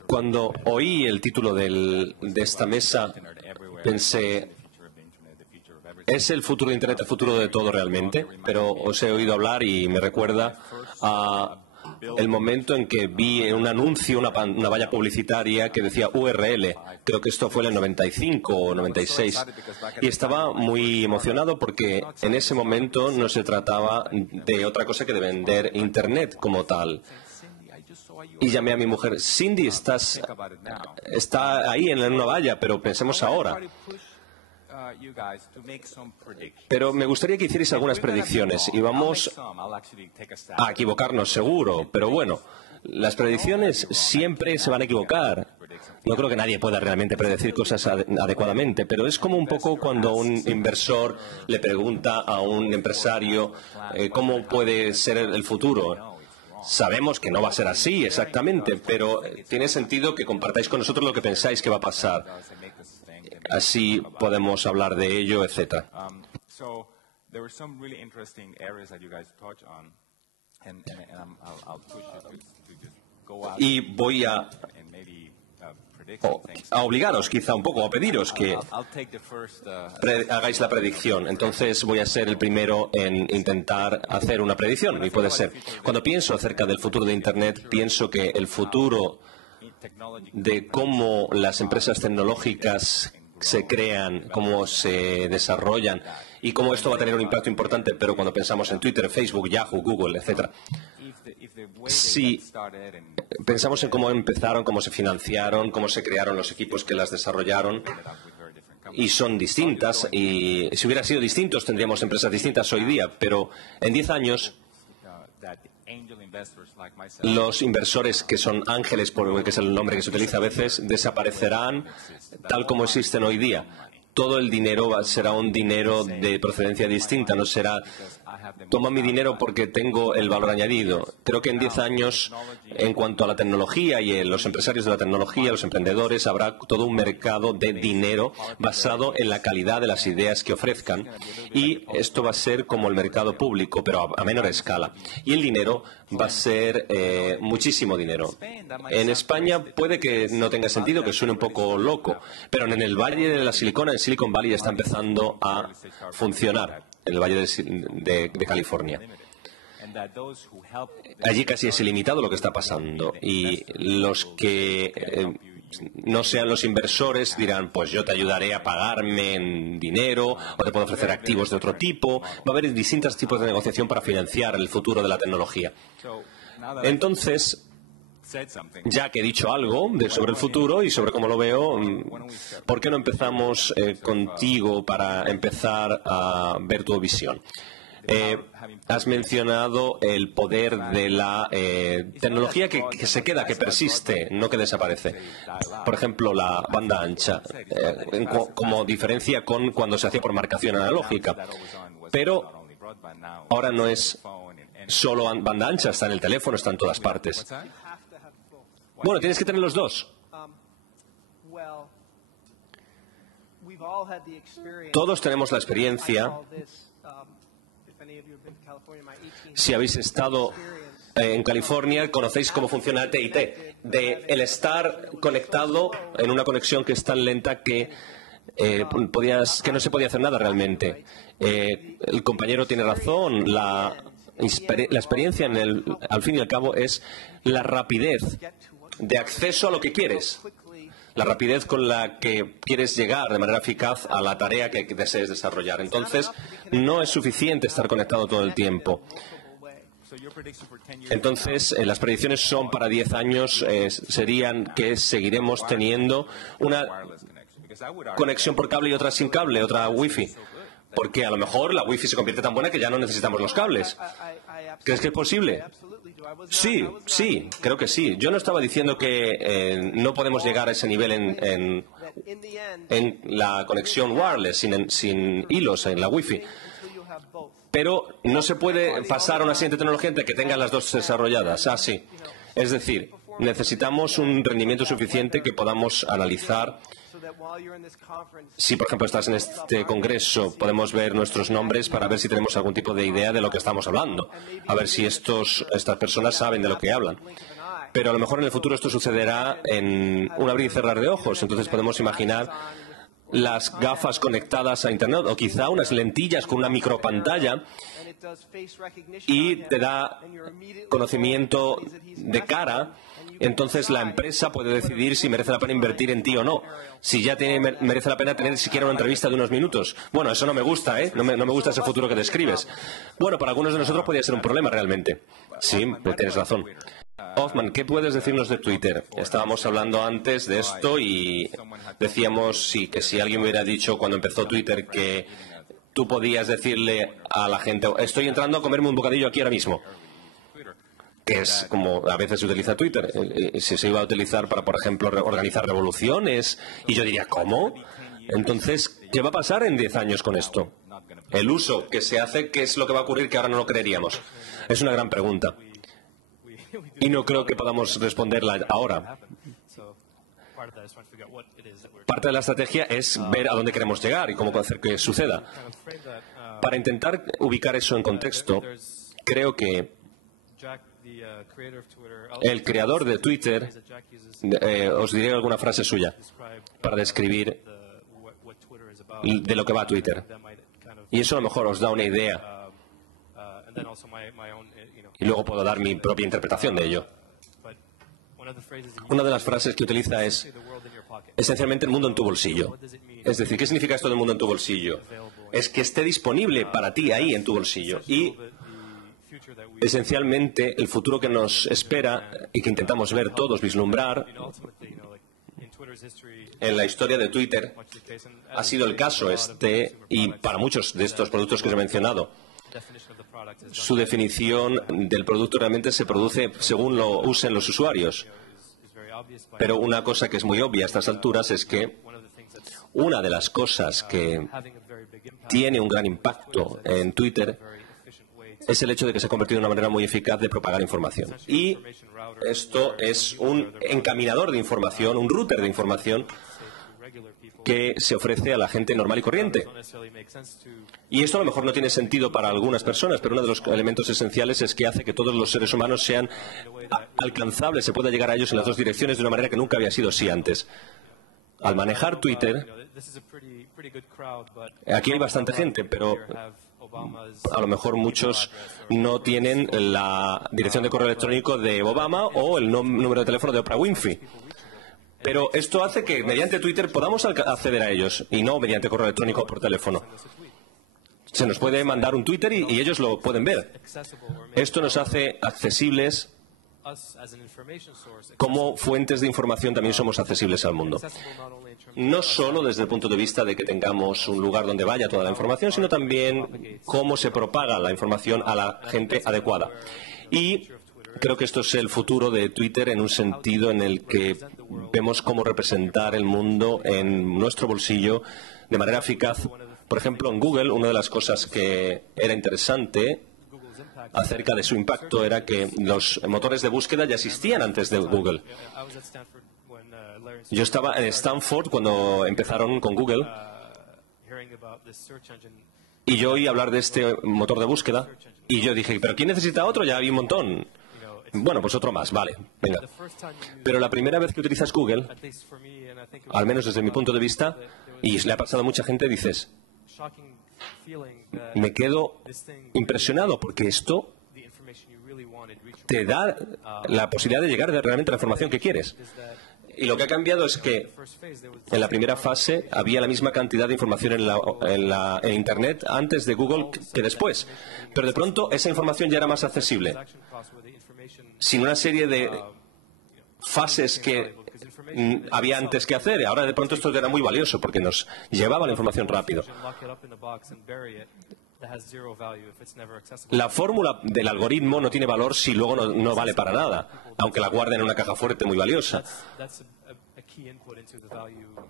Cuando oí el título de esta mesa, pensé, ¿es el futuro de Internet el futuro de todo realmente? Pero os he oído hablar y me recuerda a el momento en que vi un anuncio, una valla publicitaria que decía URL. Creo que esto fue en el 95 o 96. Y estaba muy emocionado porque en ese momento no se trataba de otra cosa que de vender Internet como tal. Y llamé a mi mujer: Cindy, está ahí en una valla, pero pensemos ahora. Pero me gustaría que hicierais algunas predicciones y vamos a equivocarnos seguro, pero bueno, las predicciones siempre se van a equivocar. No creo que nadie pueda realmente predecir cosas adecuadamente, pero es como un poco cuando un inversor le pregunta a un empresario cómo puede ser el futuro. Sabemos que no va a ser así exactamente, pero tiene sentido que compartáis con nosotros lo que pensáis que va a pasar. Así podemos hablar de ello, etc. Y voy a obligaros quizá un poco, a pediros que hagáis la predicción. Entonces voy a ser el primero en intentar hacer una predicción, y puede ser. Cuando pienso acerca del futuro de Internet, pienso que el futuro de cómo las empresas tecnológicas se crean, cómo se desarrollan y cómo esto va a tener un impacto importante, pero cuando pensamos en Twitter, Facebook, Yahoo, Google, etc. Si pensamos en cómo empezaron, cómo se financiaron, cómo se crearon los equipos que las desarrollaron, y son distintas, y si hubiera sido distintos tendríamos empresas distintas hoy día, pero en 10 años los inversores que son ángeles, que es el nombre que se utiliza a veces, desaparecerán tal como existen hoy día. Todo el dinero será un dinero de procedencia distinta, no será toma mi dinero porque tengo el valor añadido. Creo que en 10 años, en cuanto a la tecnología y en los empresarios de la tecnología, los emprendedores, habrá todo un mercado de dinero basado en la calidad de las ideas que ofrezcan. Y esto va a ser como el mercado público, pero a menor escala. Y el dinero va a ser muchísimo dinero. En España puede que no tenga sentido, que suene un poco loco, pero en el Valle de la Silicona, en Silicon Valley, está empezando a funcionar, en el Valle de California. Allí casi es ilimitado lo que está pasando, y los que no sean los inversores dirán: pues yo te ayudaré a pagarme en dinero, o te puedo ofrecer activos de otro tipo. Va a haber distintos tipos de negociación para financiar el futuro de la tecnología. Entonces, ya que he dicho algo sobre el futuro y sobre cómo lo veo, ¿por qué no empezamos contigo para empezar a ver tu visión? Has mencionado el poder de la tecnología que se queda, que persiste, no que desaparece. Por ejemplo, la banda ancha, como diferencia con cuando se hacía por marcación analógica. Pero ahora no es solo banda ancha, está en el teléfono, está en todas partes. Bueno, tienes que tener los dos. Todos tenemos la experiencia. Si habéis estado en California, conocéis cómo funciona el TIT, de el estar conectado en una conexión que es tan lenta que no se podía hacer nada realmente. El compañero tiene razón. La experiencia, al fin y al cabo, es la rapidez de acceso a lo que quieres, la rapidez con la que quieres llegar de manera eficaz a la tarea que desees desarrollar. Entonces, no es suficiente estar conectado todo el tiempo. Entonces, las predicciones son para 10 años, serían que seguiremos teniendo una conexión por cable y otra sin cable, otra wifi. Porque a lo mejor la wifi se convierte tan buena que ya no necesitamos los cables. ¿Crees que es posible? Sí, creo que sí. Yo no estaba diciendo que no podemos llegar a ese nivel en la conexión wireless, sin hilos, en la wifi. Pero no se puede pasar a una siguiente tecnología entre que tengan las dos desarrolladas. Sí. Es decir, necesitamos un rendimiento suficiente que podamos analizar. Si, por ejemplo, estás en este congreso, podemos ver nuestros nombres para ver si tenemos algún tipo de idea de lo que estamos hablando. A ver si estas personas saben de lo que hablan. Pero a lo mejor en el futuro esto sucederá en un abrir y cerrar de ojos. Entonces podemos imaginar las gafas conectadas a Internet o quizá unas lentillas con una micropantalla y te da conocimiento de cara. Entonces la empresa puede decidir si merece la pena invertir en ti o no. Si ya merece la pena tener siquiera una entrevista de unos minutos. Bueno, eso no me gusta, ¿eh? No me gusta ese futuro que describes. Bueno, para algunos de nosotros podría ser un problema realmente. Sí, tienes razón. Othman, ¿qué puedes decirnos de Twitter? Estábamos hablando antes de esto y decíamos que si alguien hubiera dicho cuando empezó Twitter que tú podías decirle a la gente, estoy entrando a comerme un bocadillo aquí ahora mismo, que es como a veces se utiliza Twitter, si se iba a utilizar para, por ejemplo, organizar revoluciones, y yo diría, ¿cómo? Entonces, ¿qué va a pasar en 10 años con esto? El uso que se hace, ¿qué es lo que va a ocurrir que ahora no lo creeríamos? Es una gran pregunta. Y no creo que podamos responderla ahora. Parte de la estrategia es ver a dónde queremos llegar y cómo hacer que suceda. Para intentar ubicar eso en contexto, creo que el creador de Twitter, os diré alguna frase suya para describir de lo que va a Twitter. Y eso a lo mejor os da una idea. Y luego puedo dar mi propia interpretación de ello. Una de las frases que utiliza es esencialmente el mundo en tu bolsillo. Es decir, ¿qué significa esto del mundo en tu bolsillo? Es que esté disponible para ti ahí en tu bolsillo. Y esencialmente el futuro que nos espera y que intentamos ver todos, vislumbrar, en la historia de Twitter ha sido el caso y para muchos de estos productos que os he mencionado. Su definición del producto realmente se produce según lo usen los usuarios. Pero una cosa que es muy obvia a estas alturas es que una de las cosas que tiene un gran impacto en Twitter es el hecho de que se ha convertido en una manera muy eficaz de propagar información. Y esto es un encaminador de información, un router de información que se ofrece a la gente normal y corriente. Y esto a lo mejor no tiene sentido para algunas personas, pero uno de los elementos esenciales es que hace que todos los seres humanos sean alcanzables, se pueda llegar a ellos en las dos direcciones de una manera que nunca había sido así antes. Al manejar Twitter, aquí hay bastante gente, pero a lo mejor muchos no tienen la dirección de correo electrónico de Obama o el número de teléfono de Oprah Winfrey. Pero esto hace que mediante Twitter podamos acceder a ellos y no mediante correo electrónico o por teléfono. Se nos puede mandar un Twitter y ellos lo pueden ver. Esto nos hace accesibles. Como fuentes de información también somos accesibles al mundo. No solo desde el punto de vista de que tengamos un lugar donde vaya toda la información, sino también cómo se propaga la información a la gente adecuada. Y creo que esto es el futuro de Twitter en un sentido en el que vemos cómo representar el mundo en nuestro bolsillo de manera eficaz. Por ejemplo, en Google, una de las cosas que era interesante acerca de su impacto era que los motores de búsqueda ya existían antes de Google. Yo estaba en Stanford cuando empezaron con Google y yo oí hablar de este motor de búsqueda y yo dije, ¿pero quién necesita otro? Ya había un montón. Bueno, pues otro más, vale, venga. Pero la primera vez que utilizas Google, al menos desde mi punto de vista, y le ha pasado a mucha gente, dices, me quedo impresionado porque esto te da la posibilidad de llegar realmente a la información que quieres. Y lo que ha cambiado es que en la primera fase había la misma cantidad de información en Internet antes de Google que después. Pero de pronto esa información ya era más accesible. Sin una serie de fases que había antes que hacer. Ahora de pronto esto era muy valioso porque nos llevaba la información rápido. La fórmula del algoritmo no tiene valor si luego no vale para nada, aunque la guarden en una caja fuerte muy valiosa.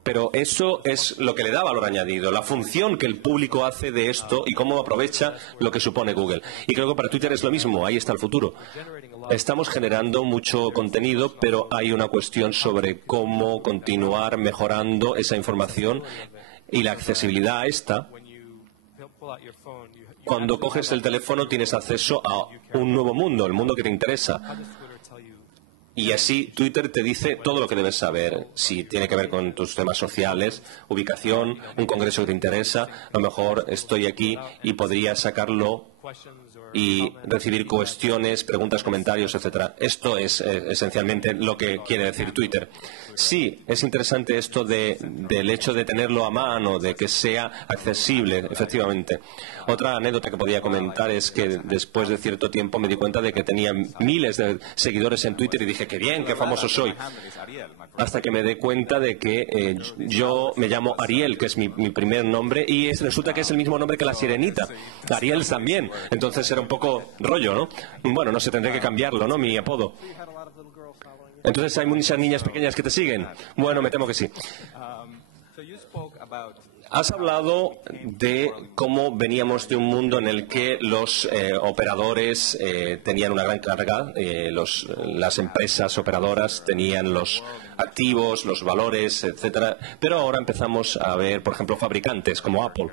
Pero eso es lo que le da valor añadido, la función que el público hace de esto y cómo aprovecha lo que supone Google. Y creo que para Twitter es lo mismo, ahí está el futuro. Estamos generando mucho contenido, pero hay una cuestión sobre cómo continuar mejorando esa información y la accesibilidad a esta. Cuando coges el teléfono tienes acceso a un nuevo mundo, el mundo que te interesa. Y así Twitter te dice todo lo que debes saber, si tiene que ver con tus temas sociales, ubicación, un congreso que te interesa. A lo mejor estoy aquí y podría sacarlo y recibir cuestiones, preguntas, comentarios, etcétera. Esto es esencialmente lo que quiere decir Twitter. Sí, es interesante esto del hecho de tenerlo a mano, de que sea accesible, efectivamente. Otra anécdota que podía comentar es que después de cierto tiempo me di cuenta de que tenía miles de seguidores en Twitter y dije, qué bien, qué famoso soy. Hasta que me di cuenta de que yo me llamo Ariel, que es mi primer nombre, y resulta que es el mismo nombre que la sirenita. Ariel también. Entonces era un poco rollo, ¿no? Bueno, no sé, tendré que cambiarlo, ¿no? Mi apodo. Entonces, ¿hay muchas niñas pequeñas que te siguen? Bueno, me temo que sí. Has hablado de cómo veníamos de un mundo en el que los operadores tenían una gran carga, las empresas operadoras tenían los activos, los valores, etcétera, pero ahora empezamos a ver, por ejemplo, fabricantes como Apple,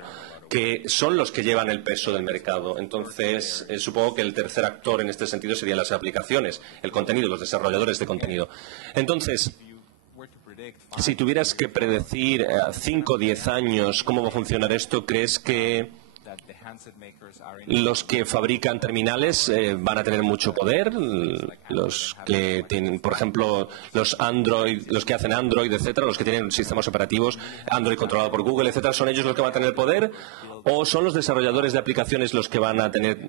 que son los que llevan el peso del mercado. Entonces, supongo que el tercer actor en este sentido serían las aplicaciones, el contenido, los desarrolladores de contenido. Entonces, si tuvieras que predecir 5 o 10 años cómo va a funcionar esto, ¿crees que los que fabrican terminales van a tener mucho poder? Los que tienen, por ejemplo, los que hacen Android, etcétera, los que tienen sistemas operativos, Android controlado por Google, etcétera, ¿son ellos los que van a tener el poder? ¿O son los desarrolladores de aplicaciones los que van a tener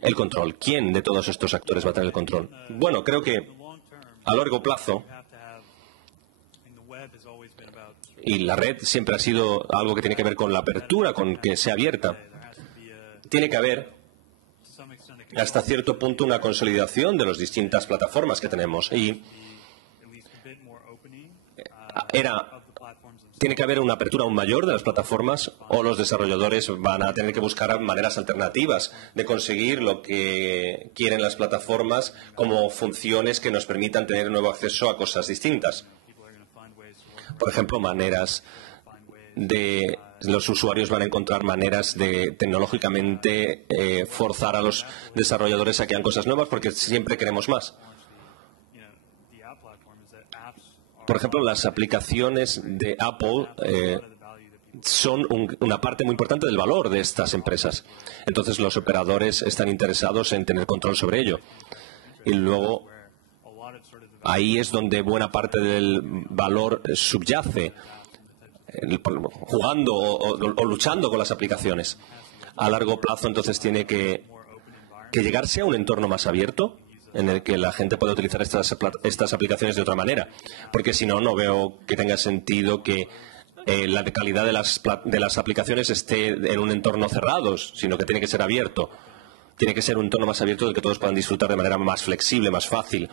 el control? ¿Quién de todos estos actores va a tener el control? Bueno, creo que a largo plazo, y la red siempre ha sido algo que tiene que ver con la apertura, con que sea abierta. Tiene que haber, hasta cierto punto, una consolidación de las distintas plataformas que tenemos. Y tiene que haber una apertura aún mayor de las plataformas, o los desarrolladores van a tener que buscar maneras alternativas de conseguir lo que quieren las plataformas como funciones que nos permitan tener nuevo acceso a cosas distintas. Por ejemplo, los usuarios van a encontrar maneras de tecnológicamente forzar a los desarrolladores a que hagan cosas nuevas porque siempre queremos más. Por ejemplo, las aplicaciones de Apple son una parte muy importante del valor de estas empresas. Entonces, los operadores están interesados en tener control sobre ello. Y luego, ahí es donde buena parte del valor subyace, jugando o luchando con las aplicaciones. A largo plazo, entonces, tiene que llegarse a un entorno más abierto en el que la gente pueda utilizar estas aplicaciones de otra manera. Porque si no, no veo que tenga sentido que la calidad de las aplicaciones esté en un entorno cerrado, sino que tiene que ser abierto. Tiene que ser un entorno más abierto del que todos puedan disfrutar de manera más flexible, más fácil,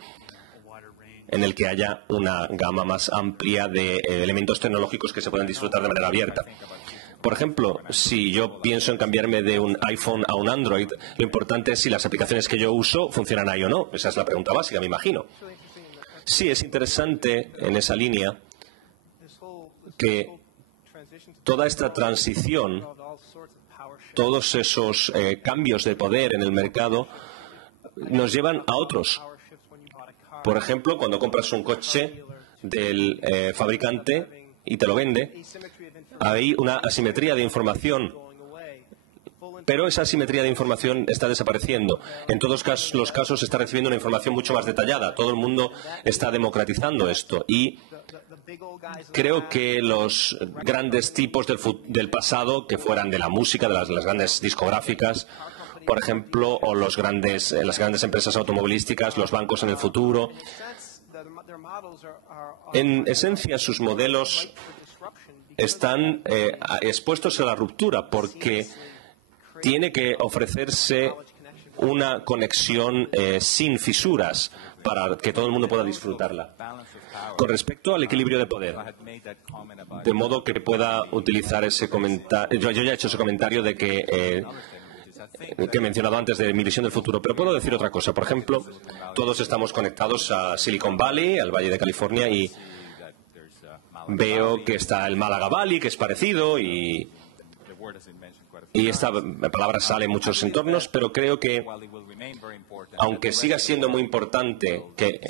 en el que haya una gama más amplia de elementos tecnológicos que se puedan disfrutar de manera abierta. Por ejemplo, si yo pienso en cambiarme de un iPhone a un Android, lo importante es si las aplicaciones que yo uso funcionan ahí o no. Esa es la pregunta básica, me imagino. Sí, es interesante en esa línea que toda esta transición, todos esos cambios de poder en el mercado, nos llevan a otros. Por ejemplo, cuando compras un coche del fabricante y te lo vende, hay una asimetría de información, pero esa asimetría de información está desapareciendo. En todos los casos se está recibiendo una información mucho más detallada. Todo el mundo está democratizando esto y creo que los grandes tipos del pasado, que fueran de la música, de las grandes discográficas, por ejemplo, o las grandes empresas automovilísticas, los bancos en el futuro. En esencia, sus modelos están expuestos a la ruptura porque tiene que ofrecerse una conexión sin fisuras para que todo el mundo pueda disfrutarla. Con respecto al equilibrio de poder, de modo que pueda utilizar ese comentario, yo ya he hecho ese comentario de que he mencionado antes de mi visión del futuro, pero puedo decir otra cosa. Por ejemplo, todos estamos conectados a Silicon Valley, al Valle de California, y veo que está el Málaga Valley, que es parecido, y y esta palabra sale en muchos entornos, pero creo que, aunque siga siendo muy importante que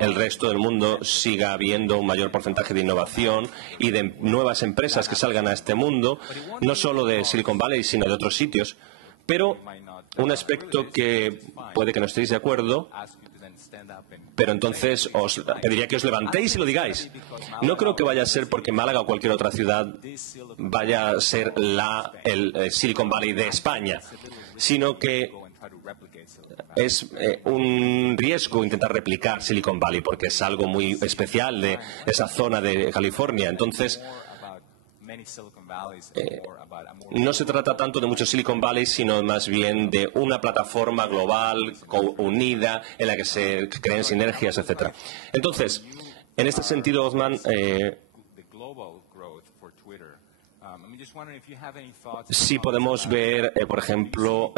el resto del mundo siga habiendo un mayor porcentaje de innovación y de nuevas empresas que salgan a este mundo, no solo de Silicon Valley, sino de otros sitios, pero un aspecto que puede que no estéis de acuerdo, pero entonces os pediría que os levantéis y lo digáis. No creo que vaya a ser porque Málaga o cualquier otra ciudad vaya a ser el Silicon Valley de España, sino que es un riesgo intentar replicar Silicon Valley porque es algo muy especial de esa zona de California. Entonces, no se trata tanto de muchos Silicon Valley, sino más bien de una plataforma global, unida, en la que se creen sinergias, etc. Entonces, en este sentido, Osman, sí podemos ver, por ejemplo,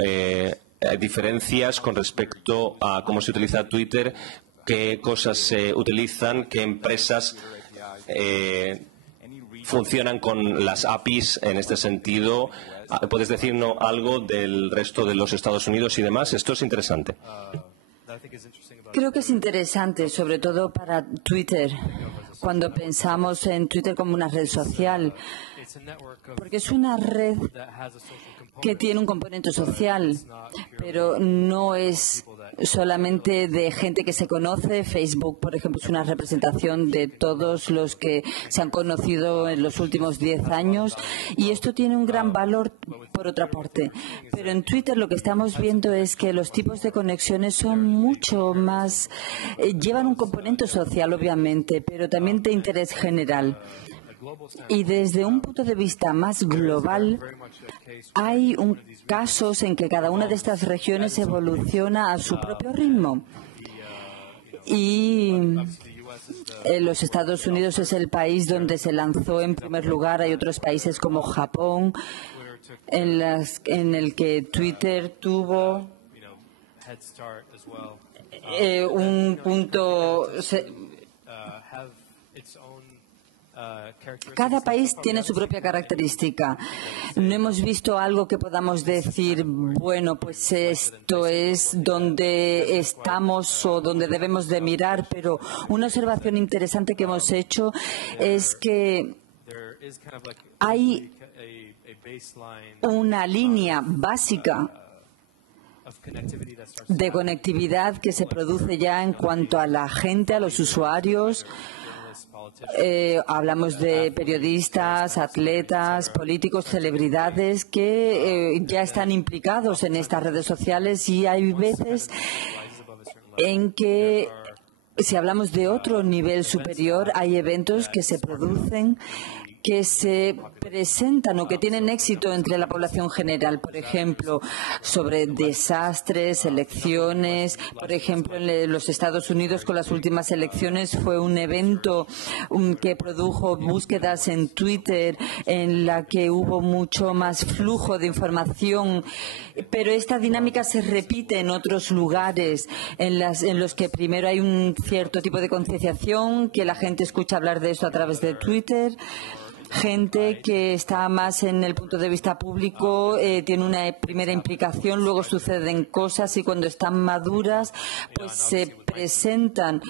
diferencias con respecto a cómo se utiliza Twitter, qué cosas se utilizan, qué empresas funcionan con las APIs en este sentido. ¿Puedes decirnos algo del resto de los Estados Unidos y demás? Esto es interesante. Creo que es interesante, sobre todo para Twitter, cuando pensamos en Twitter como una red social, porque es una red que tiene un componente social, pero no es solamente de gente que se conoce. Facebook, por ejemplo, es una representación de todos los que se han conocido en los últimos 10 años y esto tiene un gran valor por otra parte. Pero en Twitter lo que estamos viendo es que los tipos de conexiones son mucho más, llevan un componente social, obviamente, pero también de interés general. Y desde un punto de vista más global, hay casos en que cada una de estas regiones evoluciona a su propio ritmo. Y los Estados Unidos es el país donde se lanzó en primer lugar. Hay otros países como Japón, en el que Twitter tuvo un punto. Cada país tiene su propia característica. No hemos visto algo que podamos decir, bueno, pues esto es donde estamos o donde debemos de mirar, pero una observación interesante que hemos hecho es que hay una línea básica de conectividad que se produce ya en cuanto a la gente, a los usuarios. Hablamos de periodistas, atletas, políticos, celebridades que ya están implicados en estas redes sociales y hay veces en que, si hablamos de otro nivel superior, hay eventos que se producen que se presentan o que tienen éxito entre la población general, por ejemplo, sobre desastres, elecciones. Por ejemplo, en los Estados Unidos, con las últimas elecciones, fue un evento que produjo búsquedas en Twitter en la que hubo mucho más flujo de información, pero esta dinámica se repite en otros lugares en los que primero hay un cierto tipo de concienciación, que la gente escucha hablar de esto a través de Twitter. Gente que está más en el punto de vista público tiene una primera implicación, luego suceden cosas y cuando están maduras pues se presentan.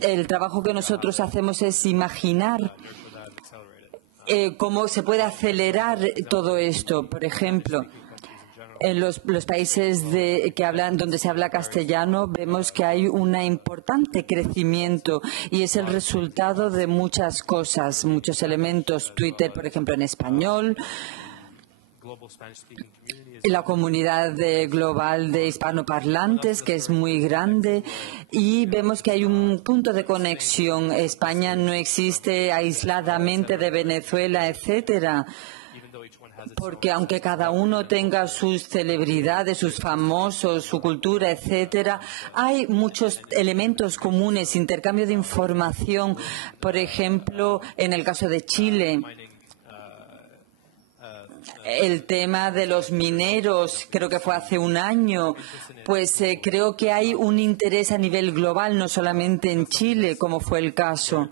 El trabajo que nosotros hacemos es imaginar cómo se puede acelerar todo esto. Por ejemplo, en los países donde se habla castellano vemos que hay un importante crecimiento y es el resultado de muchas cosas, muchos elementos. Twitter, por ejemplo, en español, la comunidad global de hispanoparlantes, que es muy grande, y vemos que hay un punto de conexión. España no existe aisladamente de Venezuela, etcétera. Porque aunque cada uno tenga sus celebridades, sus famosos, su cultura, etcétera, hay muchos elementos comunes, intercambio de información. Por ejemplo, en el caso de Chile, el tema de los mineros, creo que fue hace un año, pues creo que hay un interés a nivel global, no solamente en Chile, como fue el caso.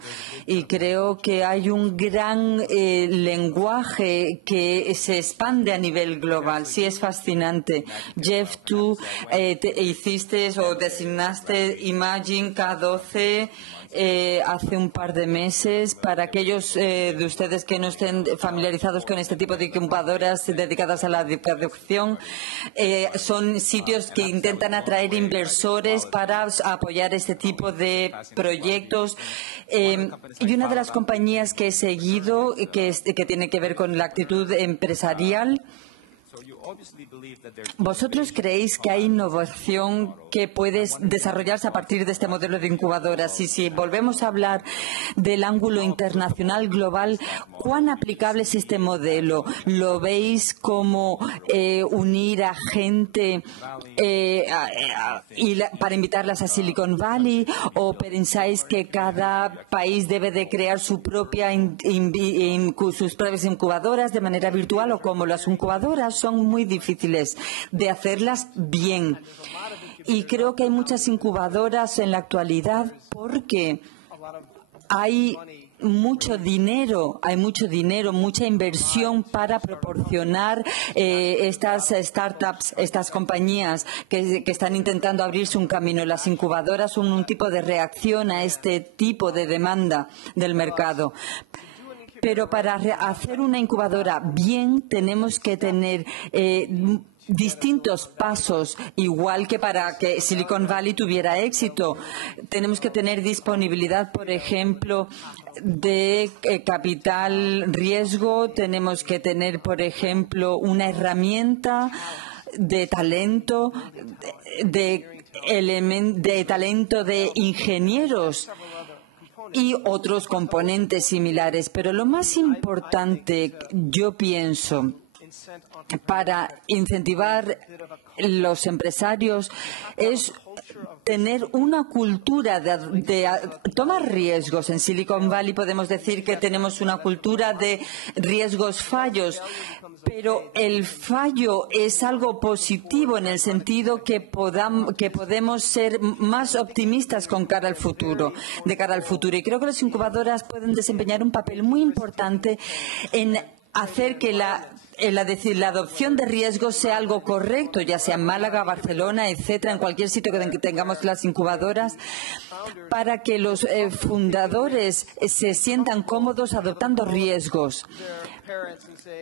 Y creo que hay un gran lenguaje que se expande a nivel global. Sí, es fascinante. Jeff, tú hiciste o designaste Imagine K12 hace un par de meses. Para aquellos de ustedes que no estén familiarizados con este tipo de incubadoras dedicadas a la producción, son sitios que intentan atraer inversores para apoyar este tipo de proyectos. Y una de las compañías que he seguido, que tiene que ver con la actitud empresarial, ¿vosotros creéis que hay innovación que puede desarrollarse a partir de este modelo de incubadoras? Y si volvemos a hablar del ángulo internacional global, ¿cuán aplicable es este modelo? ¿Lo veis como unir a gente para invitarlas a Silicon Valley? ¿O pensáis que cada país debe de crear sus propias incubadoras de manera virtual? ¿O cómo? Las incubadoras son muy difíciles de hacerlas bien. Y creo que hay muchas incubadoras en la actualidad porque hay mucho dinero, mucha inversión para proporcionar estas startups, estas compañías que están intentando abrirse un camino. Las incubadoras son un tipo de reacción a este tipo de demanda del mercado. Pero para hacer una incubadora bien tenemos que tener distintos pasos, igual que para que Silicon Valley tuviera éxito. Tenemos que tener disponibilidad, por ejemplo, de capital riesgo. Tenemos que tener, por ejemplo, una herramienta de talento, de talento de ingenieros y otros componentes similares. Pero lo más importante, yo pienso, para incentivar los empresarios es tener una cultura de tomar riesgos. En Silicon Valley podemos decir que tenemos una cultura de riesgos fallos, pero el fallo es algo positivo en el sentido que podemos ser más optimistas con cara al futuro, de cara al futuro. Y creo que las incubadoras pueden desempeñar un papel muy importante en hacer que la adopción de riesgos sea algo correcto, ya sea en Málaga, Barcelona, etcétera, en cualquier sitio que tengamos las incubadoras, para que los fundadores se sientan cómodos adoptando riesgos.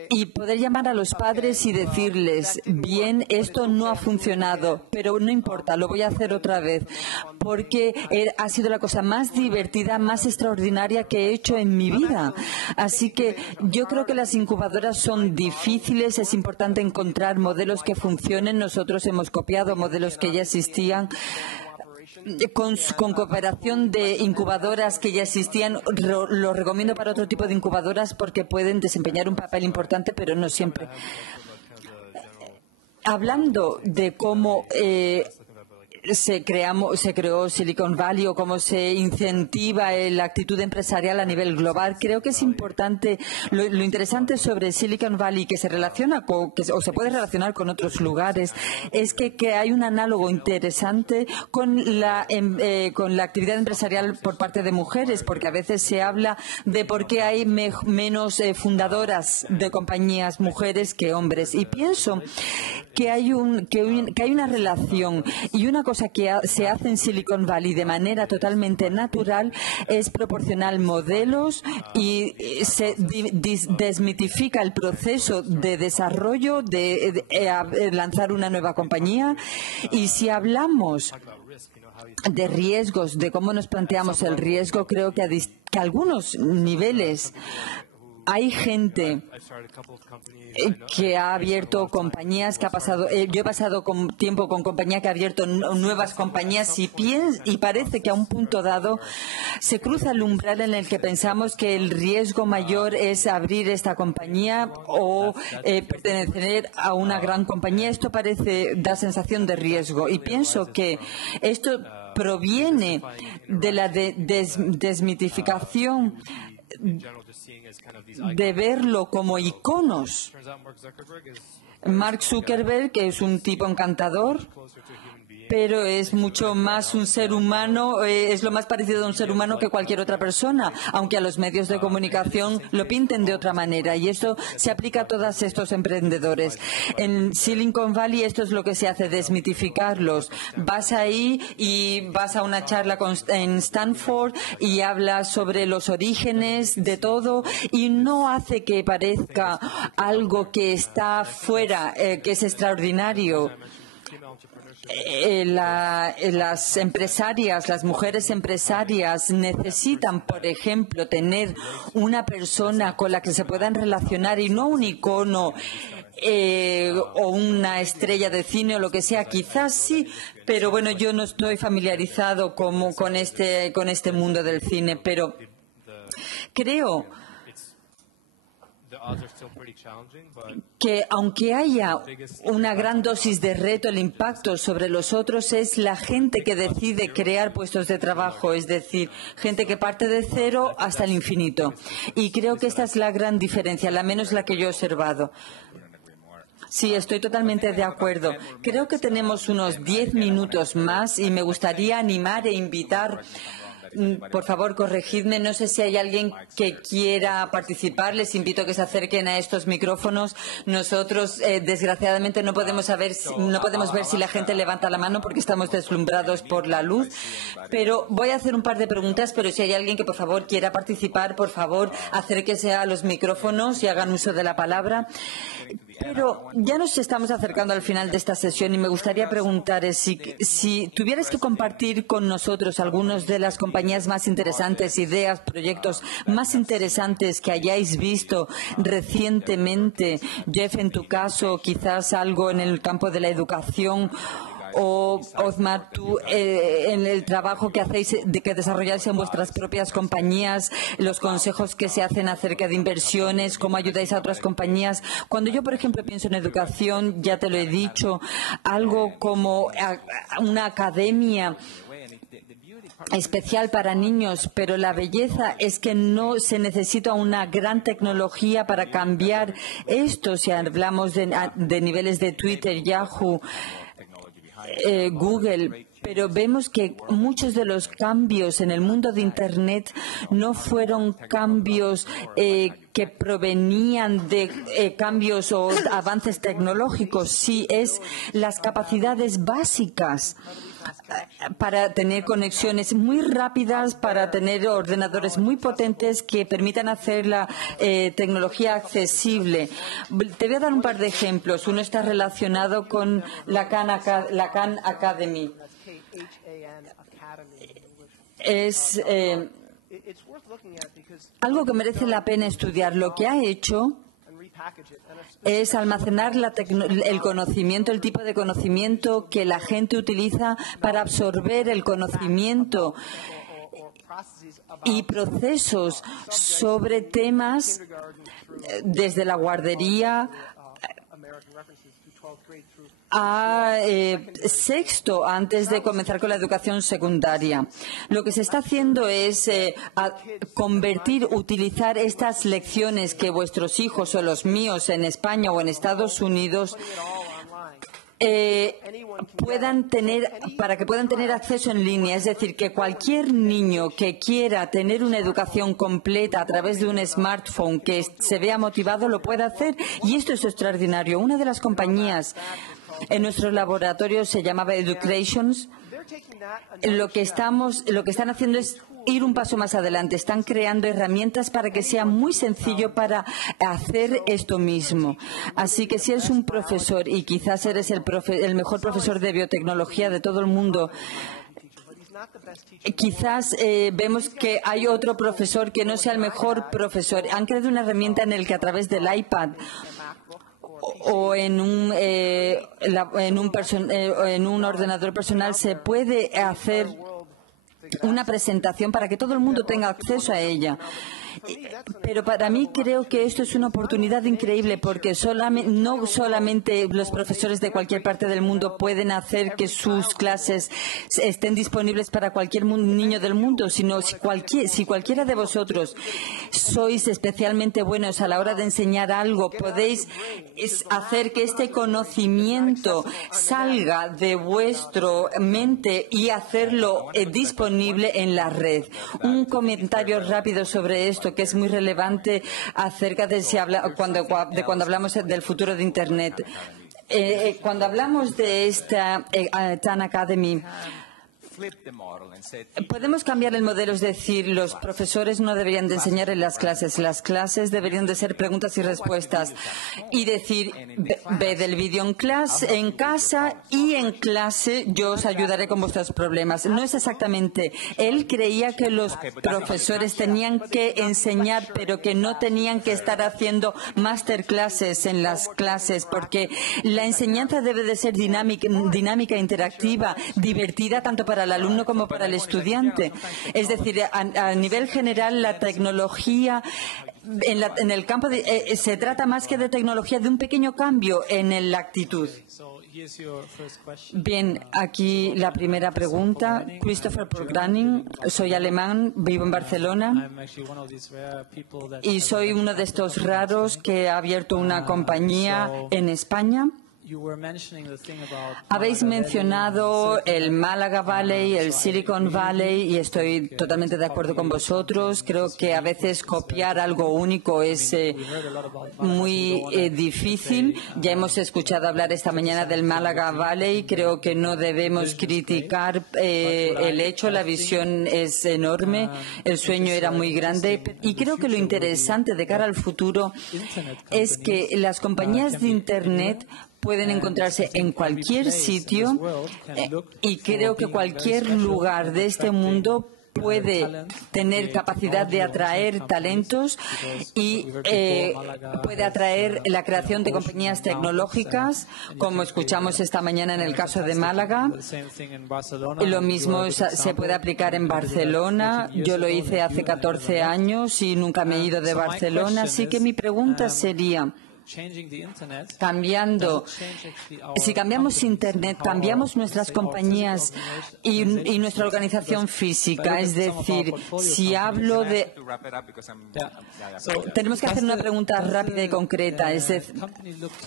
Y poder llamar a los padres y decirles, bien, esto no ha funcionado, pero no importa, lo voy a hacer otra vez, porque ha sido la cosa más divertida, más extraordinaria que he hecho en mi vida. Así que yo creo que las incubadoras son difíciles, es importante encontrar modelos que funcionen. Nosotros hemos copiado modelos que ya existían, con cooperación de incubadoras que ya existían. Lo recomiendo para otro tipo de incubadoras porque pueden desempeñar un papel importante, pero no siempre. Hablando de cómo se creó Silicon Valley o cómo se incentiva la actitud empresarial a nivel global, creo que es importante, lo interesante sobre Silicon Valley, que se relaciona o se puede relacionar con otros lugares, es que hay un análogo interesante con la actividad empresarial por parte de mujeres, porque a veces se habla de por qué hay menos fundadoras de compañías mujeres que hombres. Y pienso que hay una relación, y una cosa que se hace en Silicon Valley de manera totalmente natural es proporcionar modelos y se desmitifica el proceso de desarrollo de lanzar una nueva compañía. Y si hablamos de riesgos, de cómo nos planteamos el riesgo, creo que a algunos niveles hay gente que ha abierto compañías, yo he pasado tiempo con compañía que ha abierto nuevas compañías y parece que a un punto dado se cruza el umbral en el que pensamos que el riesgo mayor es abrir esta compañía o pertenecer a una gran compañía. Esto da sensación de riesgo y pienso que esto proviene de la desmitificación de verlo como iconos. Mark Zuckerberg, que es un tipo encantador, pero es mucho más un ser humano, es lo más parecido a un ser humano que cualquier otra persona, aunque a los medios de comunicación lo pinten de otra manera. Y eso se aplica a todos estos emprendedores. En Silicon Valley esto es lo que se hace, desmitificarlos. Vas ahí y vas a una charla en Stanford y hablas sobre los orígenes de todo y no hace que parezca algo que está fuera, que es extraordinario. Las empresarias, las mujeres empresarias necesitan, por ejemplo, tener una persona con la que se puedan relacionar y no un icono o una estrella de cine o lo que sea. Quizás sí, pero bueno, yo no estoy familiarizado con este mundo del cine, pero creo que aunque haya una gran dosis de reto, el impacto sobre los otros es la gente que decide crear puestos de trabajo, es decir, gente que parte de cero hasta el infinito. Y creo que esta es la gran diferencia, la menos la que yo he observado. Sí, estoy totalmente de acuerdo. Creo que tenemos unos 10 minutos más y me gustaría animar e invitar. Por favor, corregidme. No sé si hay alguien que quiera participar. Les invito a que se acerquen a estos micrófonos. Nosotros, desgraciadamente, no podemos ver si la gente levanta la mano porque estamos deslumbrados por la luz. Pero voy a hacer un par de preguntas, pero si hay alguien que, por favor, quiera participar, por favor, acérquese a los micrófonos y hagan uso de la palabra. Pero ya nos estamos acercando al final de esta sesión y me gustaría preguntar si tuvierais que compartir con nosotros algunas de las compañías más interesantes, ideas, proyectos más interesantes que hayáis visto recientemente. Jeff, en tu caso, quizás algo en el campo de la educación. O, Othmar, tú, en el trabajo que hacéis, que desarrolláis en vuestras propias compañías, los consejos que se hacen acerca de inversiones, cómo ayudáis a otras compañías. Cuando yo, por ejemplo, pienso en educación, ya te lo he dicho, algo como una academia especial para niños, pero la belleza es que no se necesita una gran tecnología para cambiar esto. Si hablamos de niveles de Twitter, Yahoo, Google, pero vemos que muchos de los cambios en el mundo de Internet no fueron cambios que provenían de cambios o avances tecnológicos, sí es las capacidades básicas para tener conexiones muy rápidas, para tener ordenadores muy potentes que permitan hacer la tecnología accesible. Te voy a dar un par de ejemplos. Uno está relacionado con la Khan Academy. Es algo que merece la pena estudiar. Lo que ha hecho es almacenar el conocimiento, el tipo de conocimiento que la gente utiliza para absorber el conocimiento y procesos sobre temas desde la guardería a sexto, antes de comenzar con la educación secundaria. Lo que se está haciendo es utilizar estas lecciones que vuestros hijos o los míos en España o en Estados Unidos puedan tener acceso en línea, es decir, que cualquier niño que quiera tener una educación completa a través de un smartphone, que se vea motivado, lo pueda hacer, y esto es extraordinario. Una de las compañías en nuestro laboratorio se llamaba Educations. Lo que están haciendo es ir un paso más adelante. Están creando herramientas para que sea muy sencillo para hacer esto mismo. Así que si eres un profesor y quizás eres el mejor profesor de biotecnología de todo el mundo, quizás vemos que hay otro profesor que no sea el mejor profesor. Han creado una herramienta en la que a través del iPad o en un ordenador personal se puede hacer una presentación para que todo el mundo tenga acceso a ella. Pero para mí creo que esto es una oportunidad increíble porque no solamente los profesores de cualquier parte del mundo pueden hacer que sus clases estén disponibles para cualquier niño del mundo, sino si cualquiera de vosotros sois especialmente buenos a la hora de enseñar algo, podéis hacer que este conocimiento salga de vuestra mente y hacerlo disponible en la red. Un comentario rápido sobre esto que es muy relevante acerca de cuando hablamos del futuro de Internet. Cuando hablamos de esta Khan Academy, podemos cambiar el modelo, es decir, los profesores no deberían de enseñar en las clases deberían de ser preguntas y respuestas y decir, ved el vídeo en casa y en clase yo os ayudaré con vuestros problemas. No es exactamente. Él creía que los profesores tenían que enseñar, pero que no tenían que estar haciendo masterclasses en las clases, porque la enseñanza debe de ser dinámica, interactiva, divertida tanto para el alumno como para el estudiante. Es decir, a nivel general, la tecnología en el campo se trata más que de tecnología, de un pequeño cambio en la actitud. Bien, aquí la primera pregunta. Christopher Programming, soy alemán, vivo en Barcelona y soy uno de estos raros que ha abierto una compañía en España. Habéis mencionado el Málaga Valley, el Silicon Valley, y estoy totalmente de acuerdo con vosotros. Creo que a veces copiar algo único es muy difícil. Ya hemos escuchado hablar esta mañana del Málaga Valley. Creo que no debemos criticar el hecho. La visión es enorme. El sueño era muy grande. Y creo que lo interesante de cara al futuro es que las compañías de Internet pueden encontrarse en cualquier sitio y creo que cualquier lugar de este mundo puede tener capacidad de atraer talentos y puede atraer la creación de compañías tecnológicas, como escuchamos esta mañana en el caso de Málaga. Lo mismo se puede aplicar en Barcelona. Yo lo hice hace 14 años y nunca me he ido de Barcelona, así que mi pregunta sería, si cambiamos Internet, cambiamos nuestras compañías y nuestra organización física. Es decir, si hablo de... Tenemos que hacer una pregunta rápida y concreta. Es decir,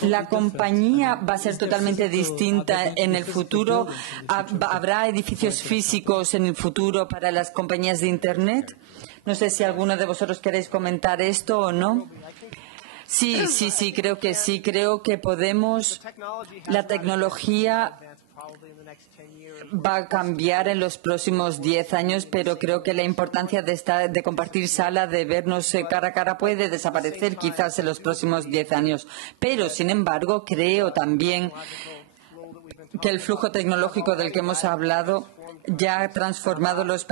¿la compañía va a ser totalmente distinta en el futuro? ¿Habrá edificios físicos en el futuro para las compañías de Internet? No sé si alguno de vosotros queréis comentar esto o no. Sí, creo que sí. Creo que podemos. La tecnología va a cambiar en los próximos 10 años, pero creo que la importancia de compartir sala, de vernos cara a cara, puede desaparecer quizás en los próximos 10 años. Pero, sin embargo, creo también que el flujo tecnológico del que hemos hablado ya ha transformado las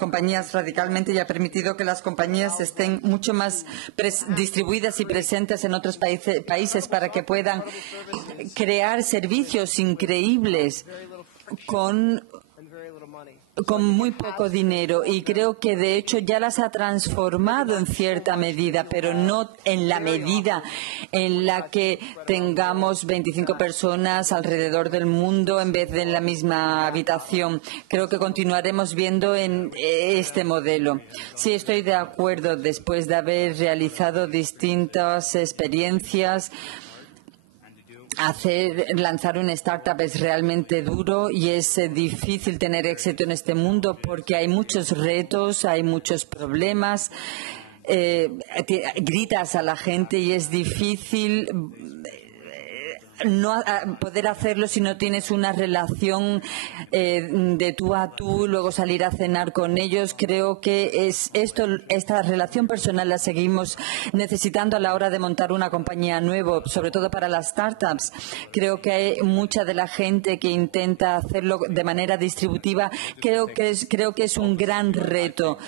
compañías radicalmente y ha permitido que las compañías estén mucho más distribuidas y presentes en otros países para que puedan crear servicios increíbles con muy poco dinero, y creo que de hecho ya las ha transformado en cierta medida, pero no en la medida en la que tengamos 25 personas alrededor del mundo en vez de en la misma habitación. Creo que continuaremos viendo en este modelo. Sí, estoy de acuerdo. Después de haber realizado distintas experiencias, lanzar una startup es realmente duro y es difícil tener éxito en este mundo porque hay muchos retos, hay muchos problemas, gritas a la gente y es difícil no poder hacerlo si no tienes una relación de tú a tú, luego salir a cenar con ellos. Creo que esta relación personal la seguimos necesitando a la hora de montar una compañía nueva, sobre todo para las startups. Creo que hay mucha de la gente que intenta hacerlo de manera distributiva. Creo que es un gran reto.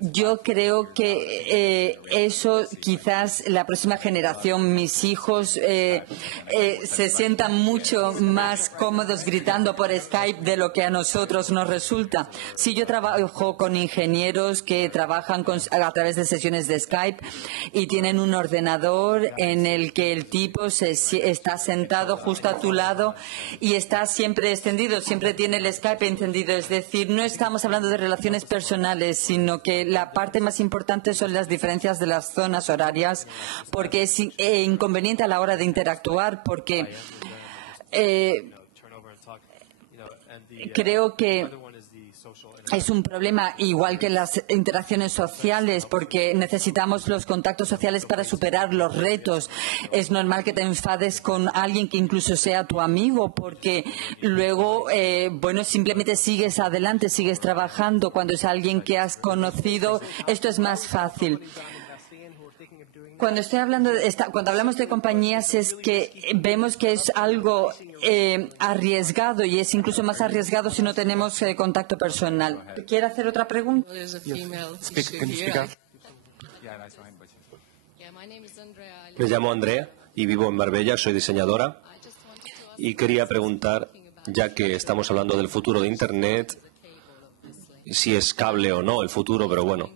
Yo creo que eso quizás la próxima generación, mis hijos, se sientan mucho más cómodos gritando por Skype de lo que a nosotros nos resulta. Sí, yo trabajo con ingenieros que trabajan a través de sesiones de Skype y tienen un ordenador en el que el tipo está sentado justo a tu lado y está siempre extendido, siempre tiene el Skype encendido. Es decir, no estamos hablando de relaciones personales, sino que la parte más importante son las diferencias de las zonas horarias, porque es inconveniente a la hora de interactuar, porque creo que es un problema igual que las interacciones sociales, porque necesitamos los contactos sociales para superar los retos. Es normal que te enfades con alguien que incluso sea tu amigo, porque luego, simplemente sigues adelante, sigues trabajando. Cuando es alguien que has conocido, esto es más fácil. Cuando cuando hablamos de compañías es que vemos que es algo arriesgado, y es incluso más arriesgado si no tenemos contacto personal. ¿Quiere hacer otra pregunta? Me llamo Andrea y vivo en Marbella, soy diseñadora y quería preguntar, ya que estamos hablando del futuro de Internet, si es cable o no el futuro, pero bueno.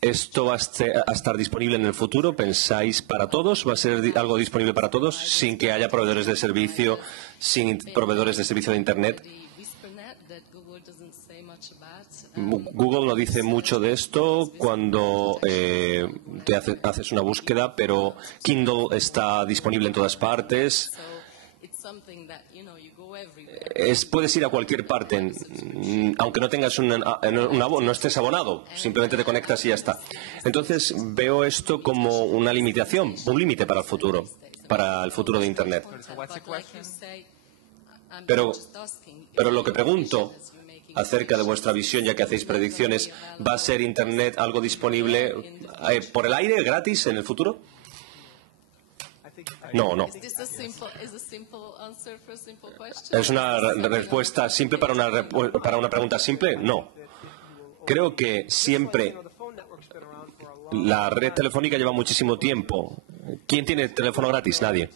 ¿Esto va a estar disponible en el futuro? ¿Pensáis para todos? ¿Va a ser algo disponible para todos sin que haya proveedores de servicio, sin proveedores de servicio de Internet? Google no dice mucho de esto cuando haces una búsqueda, pero Kindle está disponible en todas partes. Puedes ir a cualquier parte, aunque no tengas no estés abonado, simplemente te conectas y ya está. Entonces veo esto como una limitación, un límite para el futuro de Internet. Pero lo que pregunto acerca de vuestra visión, ya que hacéis predicciones, ¿va a ser Internet algo disponible por el aire, gratis, en el futuro? No. ¿Es una respuesta simple para una pregunta simple? No. Creo que siempre la red telefónica lleva muchísimo tiempo. ¿Quién tiene teléfono gratis? Nadie.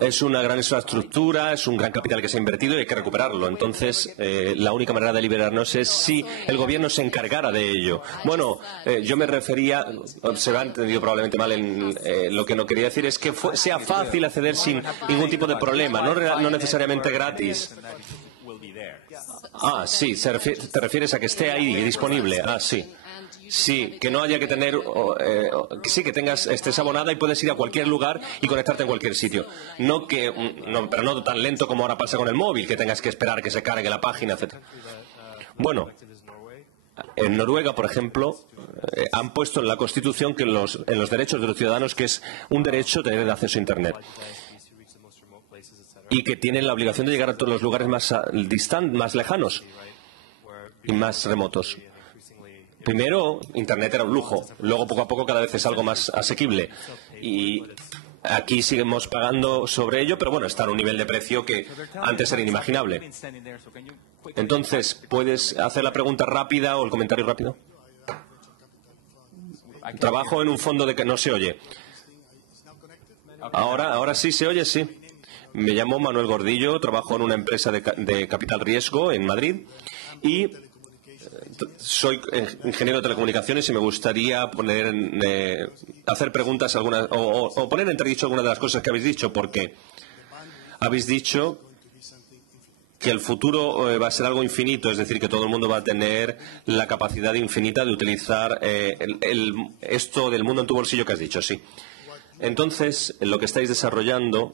Es una gran infraestructura, es un gran capital que se ha invertido y hay que recuperarlo. Entonces, la única manera de liberarnos es si el gobierno se encargara de ello. Bueno, yo me refería, se ha entendido probablemente mal lo que no quería decir, es que sea fácil acceder sin ningún tipo de problema, no necesariamente gratis. Ah, sí, te refieres a que esté ahí disponible. Ah, sí. Sí, que no haya que tener, que estés abonada y puedes ir a cualquier lugar y conectarte en cualquier sitio. Pero no tan lento como ahora pasa con el móvil, que tengas que esperar que se cargue la página, etc. Bueno, en Noruega, por ejemplo, han puesto en la Constitución que en los derechos de los ciudadanos que es un derecho tener acceso a Internet. Y que tienen la obligación de llegar a todos los lugares más lejanos y más remotos. Primero, Internet era un lujo. Luego, poco a poco, cada vez es algo más asequible. Y aquí seguimos pagando sobre ello, pero bueno, está en un nivel de precio que antes era inimaginable. Entonces, ¿puedes hacer la pregunta rápida o el comentario rápido? Trabajo en un fondo de que no se oye. Ahora sí se oye, sí. Me llamo Manuel Gordillo, trabajo en una empresa de capital riesgo en Madrid y soy ingeniero de telecomunicaciones y me gustaría hacer preguntas algunas o poner en entredicho algunas de las cosas que habéis dicho, porque habéis dicho que el futuro va a ser algo infinito, es decir, que todo el mundo va a tener la capacidad infinita de utilizar esto del mundo en tu bolsillo que has dicho, sí. Entonces, lo que estáis desarrollando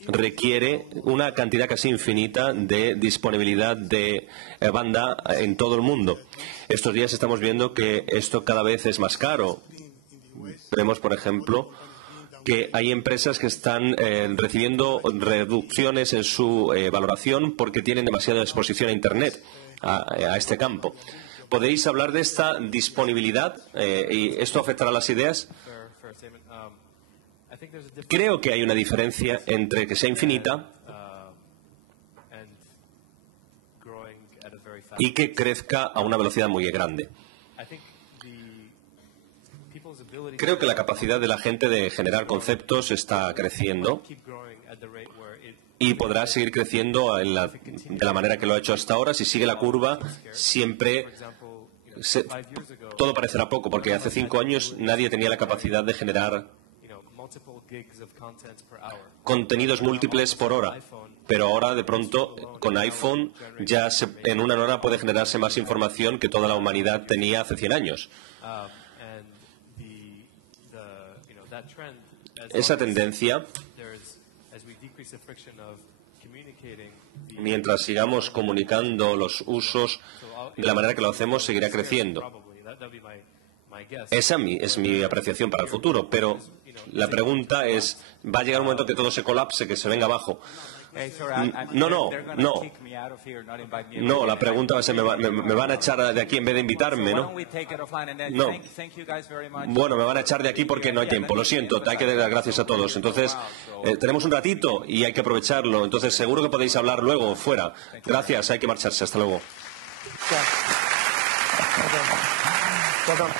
requiere una cantidad casi infinita de disponibilidad de banda en todo el mundo. Estos días estamos viendo que esto cada vez es más caro. Vemos, por ejemplo, que hay empresas que están recibiendo reducciones en su valoración porque tienen demasiada exposición a Internet, a este campo. ¿Podéis hablar de esta disponibilidad y esto afectará a las ideas? Creo que hay una diferencia entre que sea infinita y que crezca a una velocidad muy grande. Creo que la capacidad de la gente de generar conceptos está creciendo y podrá seguir creciendo de la manera que lo ha hecho hasta ahora. Si sigue la curva, siempre todo parecerá poco, porque hace 5 años nadie tenía la capacidad de generar contenidos múltiples por hora. Pero ahora, de pronto, con iPhone, ya en una hora puede generarse más información que toda la humanidad tenía hace 100 años. Esa tendencia, mientras sigamos comunicando los usos de la manera que lo hacemos, seguirá creciendo. Esa es mi apreciación para el futuro, pero la pregunta es, ¿va a llegar un momento que todo se colapse, que se venga abajo? No, la pregunta va a ser, ¿me van a echar de aquí en vez de invitarme, no? No. Bueno, me van a echar de aquí porque no hay tiempo, lo siento, hay que dar las gracias a todos. Entonces, tenemos un ratito y hay que aprovecharlo, entonces seguro que podéis hablar luego, fuera. Gracias, hay que marcharse, hasta luego. Well done.